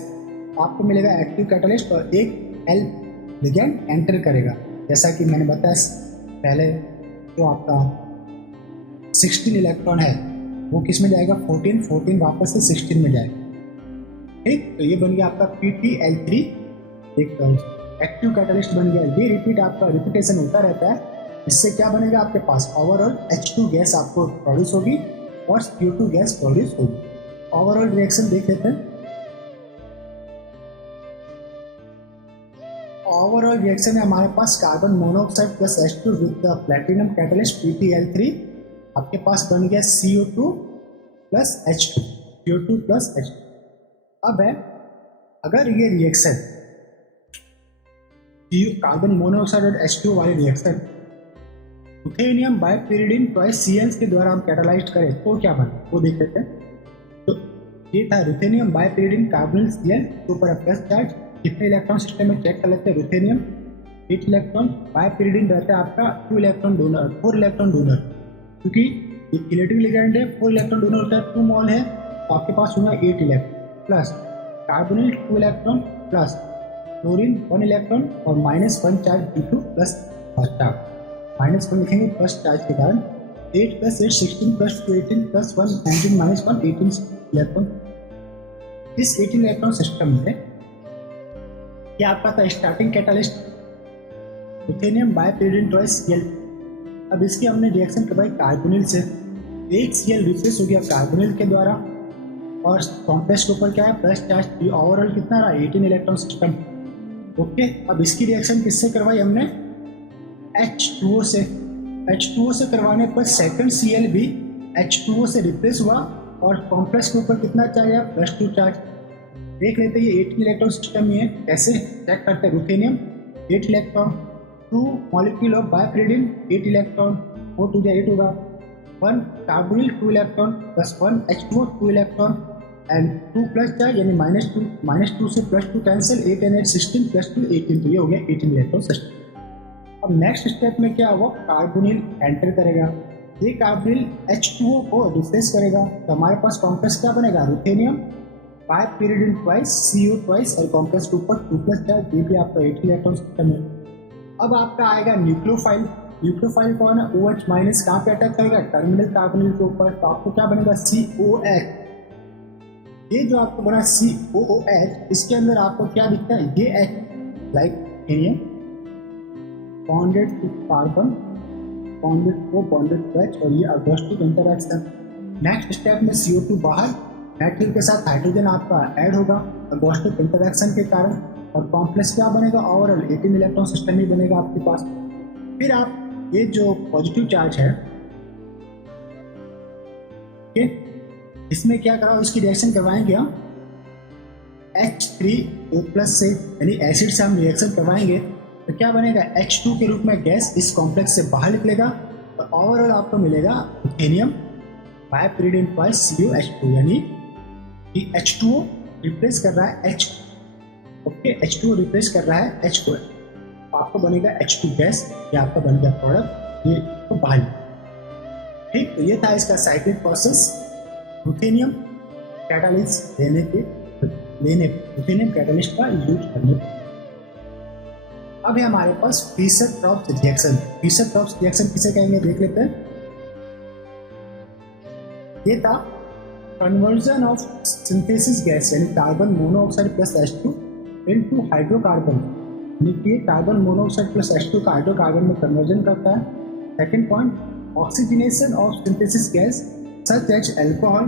आपको मिलेगा एक्टिव कैटलिस्ट और एक L लिगेंड एंटर करेगा। जैसा कि मैंने बताया पहले, जो आपका 16 इलेक्ट्रॉन है वो किस में जाएगा, 14 वापस से 16 में जाएगा। ठीक, तो ये बन गया आपका PtL3 एक एक्टिव कैटलिस्ट बन गया। ये रिपीट आपका रिपीटेशन होता रहता है, इससे क्या बनेगा आपके पास, ओवरऑल H2 गैस आपको प्रोड्यूस होगी और CO2 गैस प्रोड्यूस होगी। ओवरऑल रिएक्शन देख लेते हैं। ओवरऑल रिएक्शन है हमारे पास carbon monoxide plus H2 with the platinum catalyst PtL3, आपके पास बन गया CO2 प्लस H2। अब है अगर ये रिएक्शन कार्बन मोनोऑक्साइड और H2 वाली reaction ruthenium bipyridine twice Cl के द्वारा हम कैटालाइज करें तो क्या बने, वो देख लेते हैं। तो ये था रुथेनियम बाइपिरिडिन कार्बोनिल Cl के ऊपर प्लस चार्ज, कितने इलेक्ट्रॉन सिस्टम में चेक कर लेते हैं। रुथेनियम 8 इलेक्ट्रॉन, बाइपिरिडिन रहता है आपका 4 इलेक्ट्रॉन डोनर, क्योंकि ये किनेटिक लिगेंड है, 4 इलेक्ट्रॉन डोनर होता है, 2 मॉल है तो आपके पास होगा 8 electron, plus carbonyl 2 electron, plus chlorine 1 electron और -1 चार्ज D2 प्लस चार्ज, -1 लिखेंगे प्लस चार्ज के कारण। 8 + 8 16 + 2 18 + 1 19 -1 18 इलेक्ट्रॉन। इस 18 इलेक्ट्रॉन सिस्टम में क्या आपका था starting catalyst ruthenium bipyridine twice Cl। अब इसकी हमने रिएक्शन करवाई कार्बोनिल से, एक Cl रिप्लेस हो गया कार्बोनिल के द्वारा और कॉम्प्लेक्स के ऊपर क्या है प्लस चार्ज, ये ओवरऑल कितना रहा 18 इलेक्ट्रॉन सिस्टम। ओके, अब इसकी रिएक्शन किससे करवाई हमने H2O से। H2O से करवाने पर सेकंड Cl भी H2O से रिप्लेस हुआ और कॉम्प्लेक्स के ऊपर कितना चार्ज है +2 चार्ज। देख लेते हैं ये 18 इलेक्ट्रॉन सिस्टम ही है, कैसे चेक करते हैं। Ruthenium 8 electron, 2 molecule of bipyridine 8 electron, 4 to 8 होगा, 1 carbonyl 2 electron plus 1 H2O 2 electron and 2 plus charge यानी -2 से +2 कैंसिल, 8 and 8 16 +2 18, तो ये हो गया 18 इलेक्ट्रॉन सिस्टम। अब नेक्स्ट स्टेप में क्या हुआ, कार्बोनिल एंटर करेगा, ये कार्बोनिल H2O को रिप्लेस करेगा, तो हमारे पास कॉम्प्लेक्स क्या बनेगा रुथेनियम बायपीरिडिन ट्वाइस CO ट्वाइस और कॉम्प्लेक्स के ऊपर 2 प्लस चार्ज, ये भी आपका 8 इलेक्ट्रॉन सिस्टम है। अब आपका आएगा न्यूक्लियोफाइल। न्यूक्लियोफाइल कौन है, OH माइनस कहाँ पे अटैक करेगा टर्मिनल कार्बोनिल के ऊपर, तो आपको क्या बनेगा COH। ये जो आपको बना COOH, इसके अंदर आपको क्या दिखता है ये H like rhenium bonded to carbon, bonded को बॉन्डेड टू H, और ये अगोस्टिक इंटरैक्शन। नेक्स्ट स्टेप में CO2 बाहर, नाइट्रोजन के साथ हाइड्रोजन आपका ऐड होगा अगोस्टिक इंटरैक्शन के कारण, और कॉम्प्लेक्स क्या बनेगा ओवरऑल 18 इलेक्ट्रॉन सिस्टम ही बनेगा आपके पास। फिर आप ये जो पॉजिटिव चार्ज है इसमें क्या कराओ, इसकी रिएक्शन करवाएंगे हम H3O+ से, यानी एसिड से हम रिएक्शन करवाएंगे तो क्या बनेगा H2 के रूप में गैस इस कॉम्प्लेक्स से बाहर निकलेगा, तो ओवरऑल आपको मिलेगा रुथेनियम बायपीरिडिन ट्वाइस CuH2, यानी कि H2O रिप्लेस कर रहा है H, ओके H2O रिप्लेस कर रहा है H को, आपको बनेगा H2 गैस, ये आपका बन गया प्रोडक्ट, ये तो बाहर। ठीक, तो ये था इसका cyclic process ruthenium catalyst ruthenium catalyst का यूज करने। अब है हमारे पास फिशर-ट्रॉप्स रिएक्शन। फिशर-ट्रॉप्स रिएक्शन किसे कहेंगे देख लेते हैं। ये था कन्वर्जन ऑफ सिंथेसिस गैस यानी carbon monoxide plus H2 into hydrocarbon, यानी कार्बन मोनोऑक्साइड प्लस H2 का हाइड्रोकार्बन में कन्वर्जन करता है। Second point oxygenation of synthesis gas such as alcohol,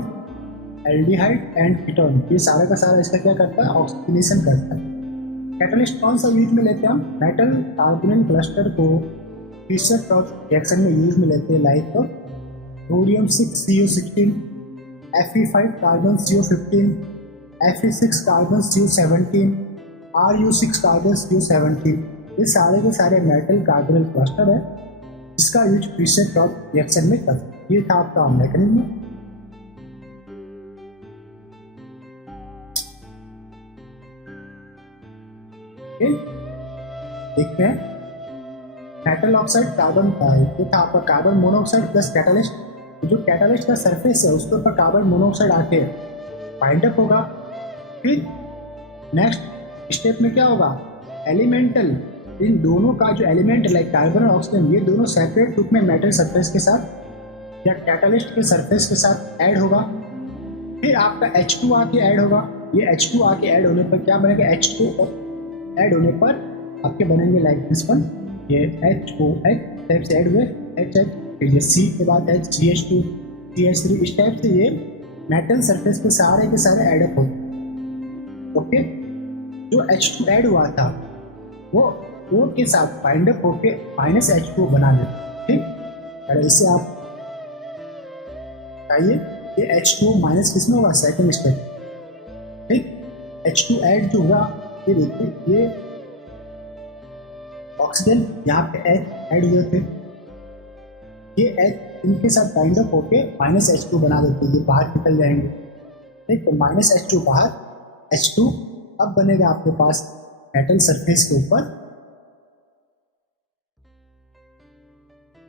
aldehyde and ketone, ये सारा का सारा इसका क्या करता है ऑक्सीजनेशन करता है। कैटलिस्ट कौन सा यूज में लेते हैं हम, मेटल कार्बोनिल क्लस्टर को फिशर-ट्रॉप्स रिएक्शन में यूज में लेते हैं, like sodium 6CO16, Fe5 carbon CO15, Fe6 carbon CO17, Ru6 carbon CO17, ये सारे के सारे मेटल कार्बोनिल क्लस्टर है इसका यूज फिशर-ट्रॉप्स रिएक्शन में करते हैं। ये था आपका मैकेनिज्म। देखते हैं मेटल ऑक्साइड कार्बन का, ये था आपका कार्बन मोनोऑक्साइड प्लस कैटालिस्ट। जो कैटालिस्ट का सरफेस है उसके ऊपर कार्बन मोनोऑक्साइड आके बाइंड अप होगा। फिर नेक्स्ट स्टेप में क्या होगा, एलिमेंटल, इन दोनों का जो एलिमेंट लाइक कार्बन और ऑक्सीजन ये दोनों सेपरेट रूप में मेटल सरफेस के साथ या कैटालिस्ट के सरफेस के साथ ऐड होगा। फिर आपका H2 आके ऐड होगा, ये H2 आके ऐड होने पर क्या बनेगा, H2 ऐड होने पर आपके बनेंगे लाइक दिस वन, ये HOH टाइप से ऐड हुए HH, फिर ये C के बाद H, CH2, CH3, इस टाइप से ये मेटल सरफेस पे सारे के सारे ऐड अप होते। ओके, जो H2 ऐड हुआ था वो O के साथ बाइंड अप होके -H2 बना देते। ठीक, अरे इसे आप बताइए ये H2 माइनस किस में होगा, सेकंड स्टेप। ठीक, H2 ऐड जो हुआ ये देखिए, ये ऑक्सीजन यहाँ पे H ऐड हुए थे, ये H इनके साथ बाइंड अप होके -H2 बना देते हैं, ये बाहर निकल जाएंगे। ठीक, तो -H2 बाहर, H2 अब बनेगा आपके पास मेटल सरफेस के ऊपर,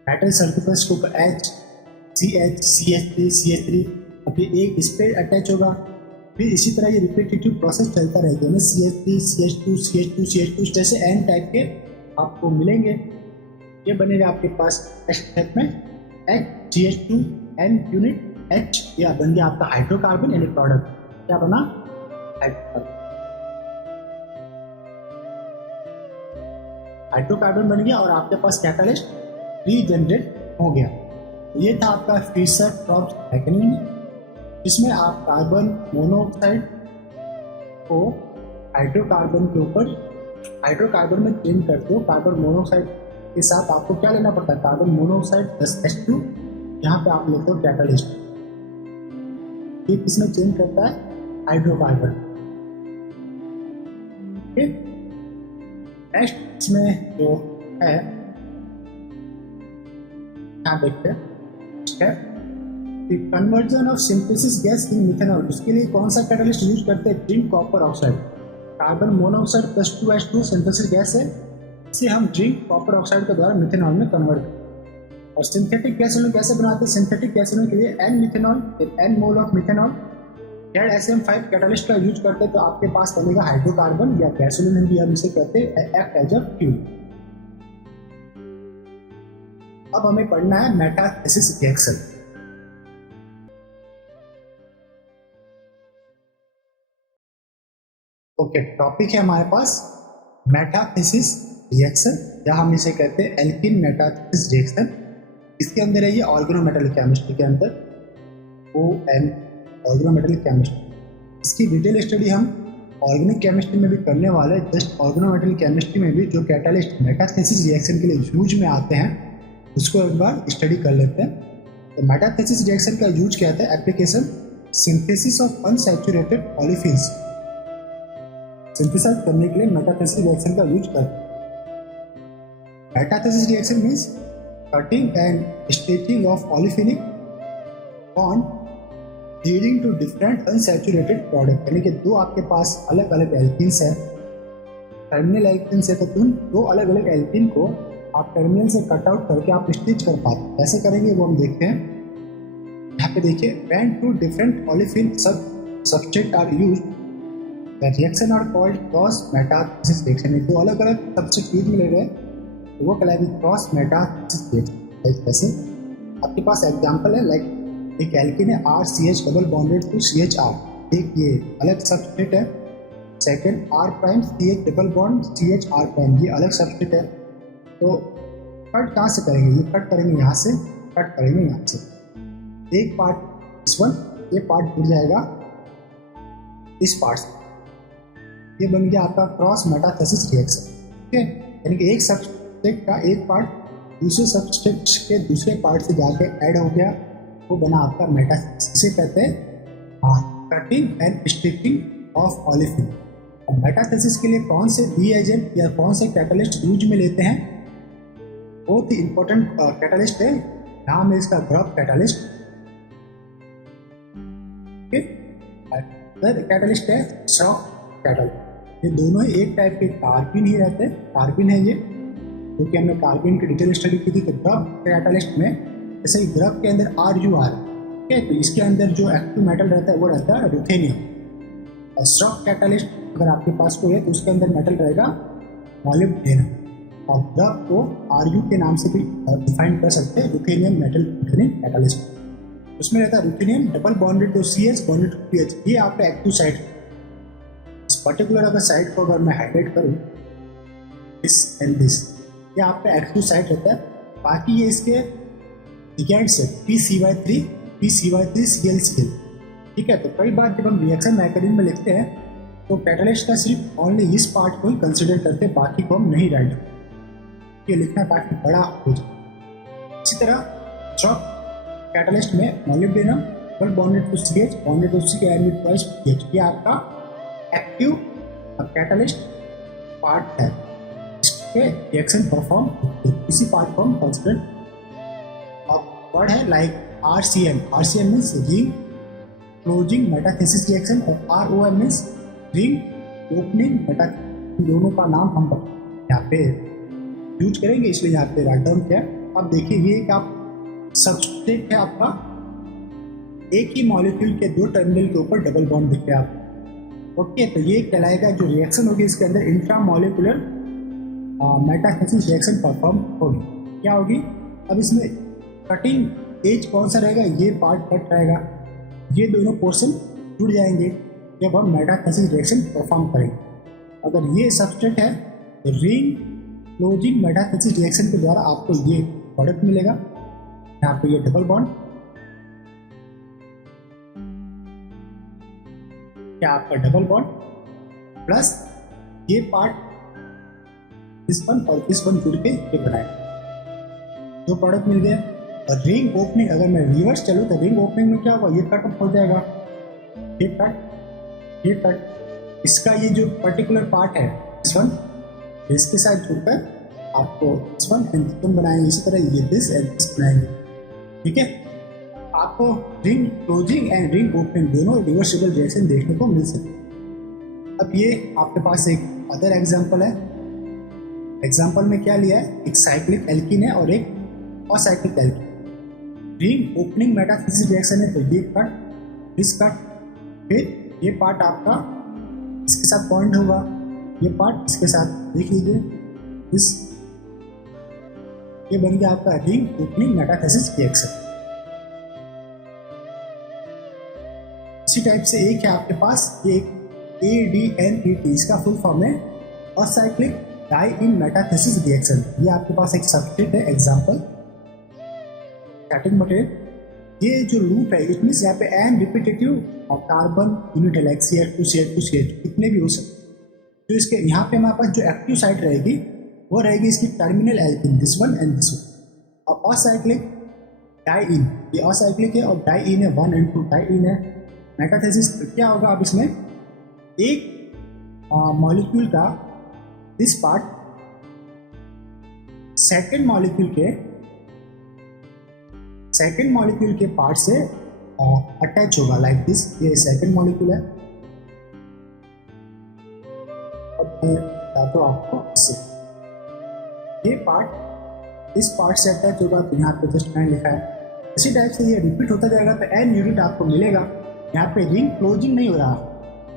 मेटल सरफेस के ऊपर H, CH, CH3, CH3, अब ये एक इस पे अटैच होगा। फिर इसी तरह ये रिपीटेटिव प्रोसेस चलता रहेगा ना, CH3, CH2, CH2, CH2, इस तरह से N टाइप के आपको मिलेंगे। ये बनेगा आपके पास नेक्स्ट स्टेप में HCH2 N यूनिट H, या बन गया आपका हाइड्रोकार्बन यानी प्रोडक्ट, क्या बना हाइड्रोकार्बन बन गया और आपके पास कैटालिस्ट रीजनरेट हो गया। ये था आपका फिशर-ट्रॉप्स मैकेनिज्म। इसमें आप कार्बन मोनोऑक्साइड को हाइड्रोकार्बन के ऊपर हाइड्रोकार्बन में चेंज करते हो। कार्बन मोनोऑक्साइड के साथ आपको क्या लेना पड़ता है, कार्बन मोनोऑक्साइड प्लस H2, यहाँ पे आप लेते हो कैटलिस्ट, एक इसमें चेंज करता है हाइड्रोकार्बन। नेक्स्ट इसमें जो है यहाँ देखते हैं conversion of synthesis gas in methanol. उसके लिए कौन सा कैटलिस्ट यूज करते हैं, zinc copper oxide. Carbon monoxide plus 2H2 synthesis gas है, इसे हम जिंक कॉपर ऑक्साइड के द्वारा मिथेनॉल में कन्वर्ट करते हैं। और सिंथेटिक गैसोलीन कैसे बनाते हैं, सिंथेटिक गैसोलीन के लिए N methanol, N mole of methanol ZSM5 catalyst का यूज करते हैं, तो आपके पास बनेगा हाइड्रोकार्बन या गैसोलीन, भी हम इसे कहते हैं, एक्ट एज अ फ्यूल। अब हमें पढ़ना है मेटाथेसिस रिएक्शन। ओके, टॉपिक है हमारे पास मेटाथेसिस रिएक्शन, या हम इसे कहते हैं एल्किन मेटाथेसिस रिएक्शन। इसके अंदर है ये ऑर्गेनोमेटेलिक केमिस्ट्री के अंदर OM ऑर्गेनोमेटेलिक केमिस्ट्री। इसकी डिटेल स्टडी हम ऑर्गेनिक केमिस्ट्री में भी करने वाले हैं। जस्ट ऑर्गेनोमेटेलिक केमिस्ट्री में भी जो कैटालिस्ट मेटाथेसिस रिएक्शन के लिए यूज में आते हैं उसको एक बार स्टडी कर लेते हैं। तो मेटाथेसिस रिएक्शन का यूज क्या है, application synthesis of unsaturated olefins. Synthesize करने के लिए मेटाथेसिस रिएक्शन का यूज करते हैं। Metathesis reaction means cutting and stretching of olefinic bond leading to different unsaturated product. यानी कि दो आपके पास अलग अलग एल्कीन्स है, टर्मिनल एल्कीन्स है, तो उन दो अलग अलग एल्कीन को आप टर्मिनल से कट आउट करके आप स्टिच कर पाते हैं। कैसे करेंगे वो हम देखते हैं। यहाँ पे देखिए, when two different olefin substrate are used the reaction are called cross metathesis reaction. दो अलग अलग सबस्ट्रेट यूज में ले रहे हैं तो वो कहलाएगी क्रॉस मेटाथेसिस रिएक्शन। जैसे आपके पास एग्जांपल है, लाइक एक एल्कीन है RCH double bonded to CHR, एक ये अलग सबस्ट्रेट है। Second R' CH double bond CHR', ये अलग सबस्ट्रेट है। तो कट कहाँ से करेंगे, ये कट करेंगे यहाँ से, कट करेंगे यहाँ से। एक पार्ट इस वन, ये पार्ट जुड़ जाएगा इस पार्ट से, ये बन गया आपका क्रॉस मेटाथेसिस रिएक्शन। ठीक है, यानी कि एक सबस्ट्रेट का एक पार्ट दूसरे सबस्ट्रेट के दूसरे पार्ट से जाके ऐड हो गया, वो बना आपका मेटाथेसिस। इसे कहते हैं कटिंग एंड स्ट्रिचिंग ऑफ ऑलिफिन। अब मेटाथेसिस के लिए कौन से रिएजेंट या कौन से कैटलिस्ट यूज में लेते हैं, बहुत ही इंपॉर्टेंट कैटलिस्ट है, नाम है इसका ग्रफ कैटलिस्ट। कैटलिस्ट है शॉक कैटलिस्ट। ये दोनों ही एक टाइप के कार्बिन ही रहते हैं, कार्बिन है ये, क्योंकि हमने कार्बिन की डिटेल स्टडी की थी। तो ग्रफ कैटलिस्ट में जैसे ग्रफ के अंदर RuR, ठीक है, तो इसके अंदर जो एक्टिव मेटल रहता है वो रहता है रुथेनियम। और शॉक कैटलिस्ट अगर आपके पास कोई है तो उसके अंदर मेटल रहेगा मॉलिब्डेनम। और ग्रफ को Ru के नाम से भी डिफाइन कर सकते हैं, रुथेनियम मेटल कैटलिस्ट। उसमें रहता है ruthenium double bonded to CH bonded to PH, ये आपका एक्टिव साइड। इस पर्टिकुलर अगर साइड को अगर मैं हाईलाइट करूँ, दिस एंड दिस, ये आपका एक्टिव साइड रहता है। बाकी ये इसके लिगेंड्स है PCY3 PCY3ClCl। ठीक है, तो कई बार जब हम रिएक्शन मैकेनिज्म में लिखते हैं तो कैटलिस्ट का सिर्फ ओनली इस पार्ट को ही कंसिडर करते हैं, बाकी को हम नहीं राइट करते। ये लिखना काफी बड़ा हो जाए। इसी तरह शॉक कैटलिस्ट में molybdenum double bonded to CH bonded to C and with twice PH, ये आपका एक्टिव कैटलिस्ट पार्ट है। इसके रिएक्शन परफॉर्म इसी पार्ट को हम कंसिडर। वर्ड है like RCM, RCM means ring closing metathesis reaction, और ROM means ring opening metathesis. दोनों का नाम हम यहाँ पे यूज करेंगे, इसलिए यहाँ पे राइट डाउन किया। अब देखिए, ये एक आप सबस्ट्रेट है आपका, एक ही मॉलिक्यूल के दो टर्मिनल के ऊपर डबल बॉन्ड दिख रहा है आपको। ओके, तो ये कहलाएगा जो रिएक्शन होगी इसके अंदर intra molecular metathesis reaction perform होगी। क्या होगी, अब इसमें कटिंग एज कौन सा रहेगा, ये पार्ट कट रहेगा, ये दोनों पोर्शन जुड़ जाएंगे जब हम मेटाथेसिस रिएक्शन परफॉर्म करेंगे। अगर ये सबस्ट्रेट है तो रिंग क्लोजिंग मेटाथेसिस रिएक्शन के द्वारा आपको ये प्रोडक्ट मिलेगा। यहाँ पे ये डबल बॉन्ड, क्या आपका डबल बॉन्ड प्लस ये पार्ट इस वन और इस वन जुड़ के ये बनाएगा, दो प्रोडक्ट मिल गया। और रिंग ओपनिंग अगर मैं रिवर्स चलूँ तो रिंग ओपनिंग में क्या होगा, ये कट ऑफ हो जाएगा, ये कट, इसका ये जो पर्टिकुलर पार्ट है इस वन, इसके साथ जुड़कर आपको इस वन एंड दिस वन बनाएंगे। इसी तरह ये दिस एंड दिस बनाएंगे, ठीक है। आपको ring closing and ring opening दोनों रिवर्सिबल रिएक्शन देखने को मिल सकते हैं। अब ये आपके पास एक अदर एग्जांपल है। एग्जांपल में क्या लिया है, एक साइक्लिक एल्कीन है और एक acyclic alkene. Ring opening metathesis reaction है तो ये कट, इस कट, फिर ये पार्ट आपका इसके साथ बॉन्ड होगा, ये पार्ट इसके साथ, देख लीजिए इस, ये बन गया आपका रिंग ओपनिंग मेटाथेसिस रिएक्शन। इसी टाइप से एक है आपके पास ये ADNET, इसका फुल फॉर्म है असाइक्लिक डाइइन मेटाथेसिस रिएक्शन। ये आपके पास एक सबस्ट्रेट है, एग्जांपल स्टैटिक मटेरियल। ये जो लूप है इट मींस यहाँ पे एन रिपीटेटिव और कार्बन यूनिट है लाइक CH2 कितने भी हो सकते। तो इसके यहाँ पे हमारे पास जो एक्टिव साइट रहेगी वो रहेगी इसकी terminal alkene, this one and this one. और असाइक्लिक डाइइन, ये असाइक्लिक है और डाइइन है, 1 and 2 डाइइन है। मेटाथेसिस क्या होगा, अब इसमें एक मॉलिक्यूल का दिस पार्ट सेकेंड मॉलिक्यूल के पार्ट से अटैच होगा लाइक दिस। ये सेकेंड मॉलिक्यूल है। अब तो आपको ये पार्ट इस पार्ट से अटैच होगा, तो यहाँ पे जस्ट मैंने लिखा है। इसी टाइप से ये रिपीट होता जाएगा तो एन यूनिट आपको मिलेगा। यहाँ पे रिंग क्लोजिंग नहीं हो रहा,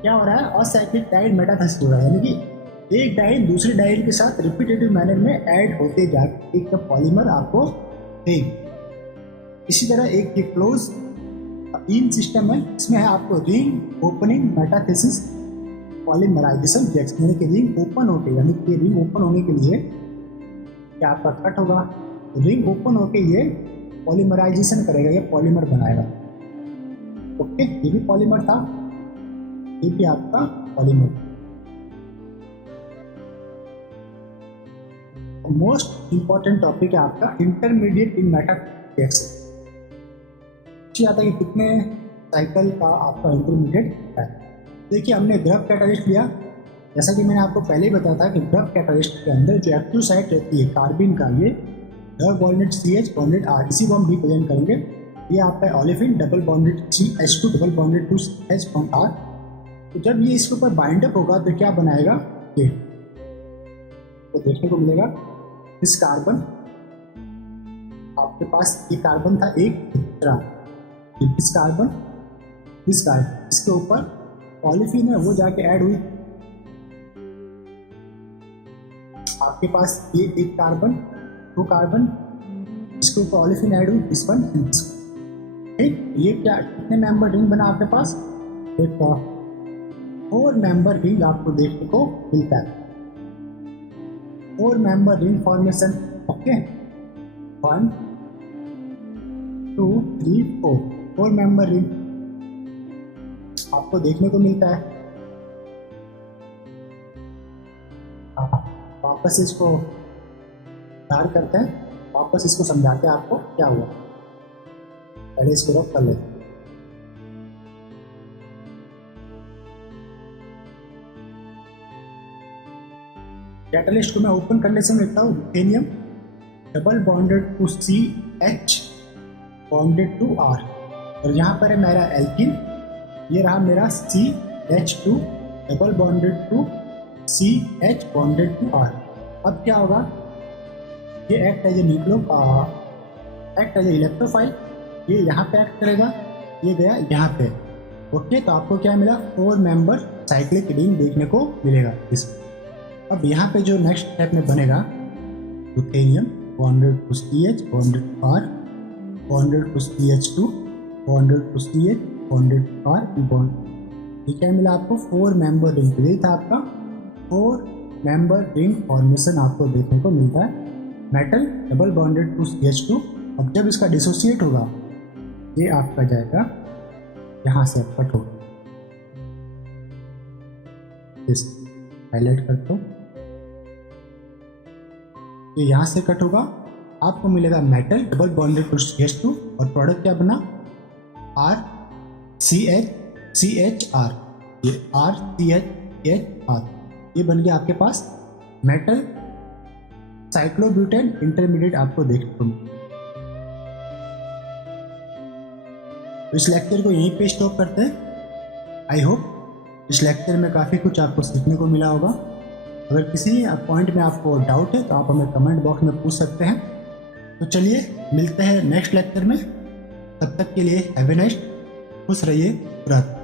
क्या हो रहा है, असाइक्लिक डाइइन मेटाथेसिस हो रहा है, यानी कि एक डाइइन दूसरे डाइइन के साथ रिपीटेटिव मैनर में ऐड होते जाके एक पॉलीमर आपको देंगे। इसी तरह एक ये क्लोज इन सिस्टम है, इसमें है आपको ring opening metathesis polymerization reaction, यानी कि रिंग ओपन होके, यानी कि रिंग ओपन होने के लिए क्या आपका कट होगा, रिंग ओपन होके ये पॉलीमराइजेशन करेगा, ये पॉलीमर बनाएगा। ओके, ये भी पॉलीमर था, ये भी आपका पॉलीमर। मोस्ट इंपॉर्टेंट टॉपिक है आपका इंटरमीडिएट इन मेटाथेसिस रिएक्शन। आता है कि कितने साइकिल का आपका इंटरमीडिएट है। देखिए हमने द्रव कैटालिस्ट लिया, जैसा कि मैंने आपको पहले ही बताया था कि द्रव कैटालिस्ट के अंदर जो एक्टिव साइट रहती है कार्बिन का, ये double bonded CH bonded R, इसी को हम रिप्रेजेंट करेंगे। ये आपका olefin double bonded CH2 double bonded to H bond R। तो जब ये इसके ऊपर बाइंडअप होगा तो क्या बनाएगा, ये तो देखने को मिलेगा इस कार्बन, आपके पास ये कार्बन था एक दूसरा, इस कार्बन इसके ऊपर ओलेफिन है वो जाके ऐड हुई, आपके पास ये एक कार्बन, दो कार्बन, इसके ऊपर ओलेफिन ऐड हुई, this one and this one. ठीक, ये क्या कितने मेंबर रिंग बना आपके पास, एक 4 मेंबर रिंग आपको देखने को मिलता है। 4 member ring formation, okay, 1 2 3 4 member ring आपको देखने को मिलता है। वापस इसको तैयार करते हैं, वापस इसको समझाते हैं आपको क्या हुआ। पहले इसको रख कर लेते हैं। कैटलिस्ट को मैं ओपन कंडीशन में लिखता हूँ, ruthenium double bonded to CH bonded to R, और यहाँ पर है मेरा एल्कीन, ये रहा मेरा CH2 double bonded to CH bonded to R। अब क्या होगा, ये act as a act as a electrophile, ये यहाँ पे एक्ट करेगा, ये गया यहाँ पे। ओके, तो आपको क्या मिला, 4 मेंबर साइक्लिक रिंग देखने को मिलेगा इसमें। अब यहाँ पे जो नेक्स्ट स्टेप में बनेगा, ruthenium bonded to CH bonded to R bonded to CH2 bonded to CH bonded to R bond. ये क्या मिला आपको, 4 मेंबर रिंग। यही था आपका 4 मेंबर रिंग फॉर्मेशन आपको देखने को मिलता है। Metal double bonded to CH2, अब जब इसका डिसोसिएट होगा, ये आपका जाएगा यहाँ से कट होगा, दिस, हाईलाइट करता हूँ, ये यहाँ से कट होगा, आपको मिलेगा metal double bonded to CH2 और प्रोडक्ट क्या बना RCHCHR, ये RCHCHR, ये बन गया आपके पास मेटल साइक्लोब्यूटेन इंटरमीडिएट आपको देखने को मिलेगा। इस लेक्चर को यहीं पे स्टॉप करते हैं। आई होप इस लेक्चर में काफ़ी कुछ आपको सीखने को मिला होगा। अगर किसी पॉइंट में आपको डाउट है तो आप हमें कमेंट बॉक्स में पूछ सकते हैं। तो चलिए मिलते हैं नेक्स्ट लेक्चर में, तब तक के लिए हैव ए नाइस, खुश रहिए, रात।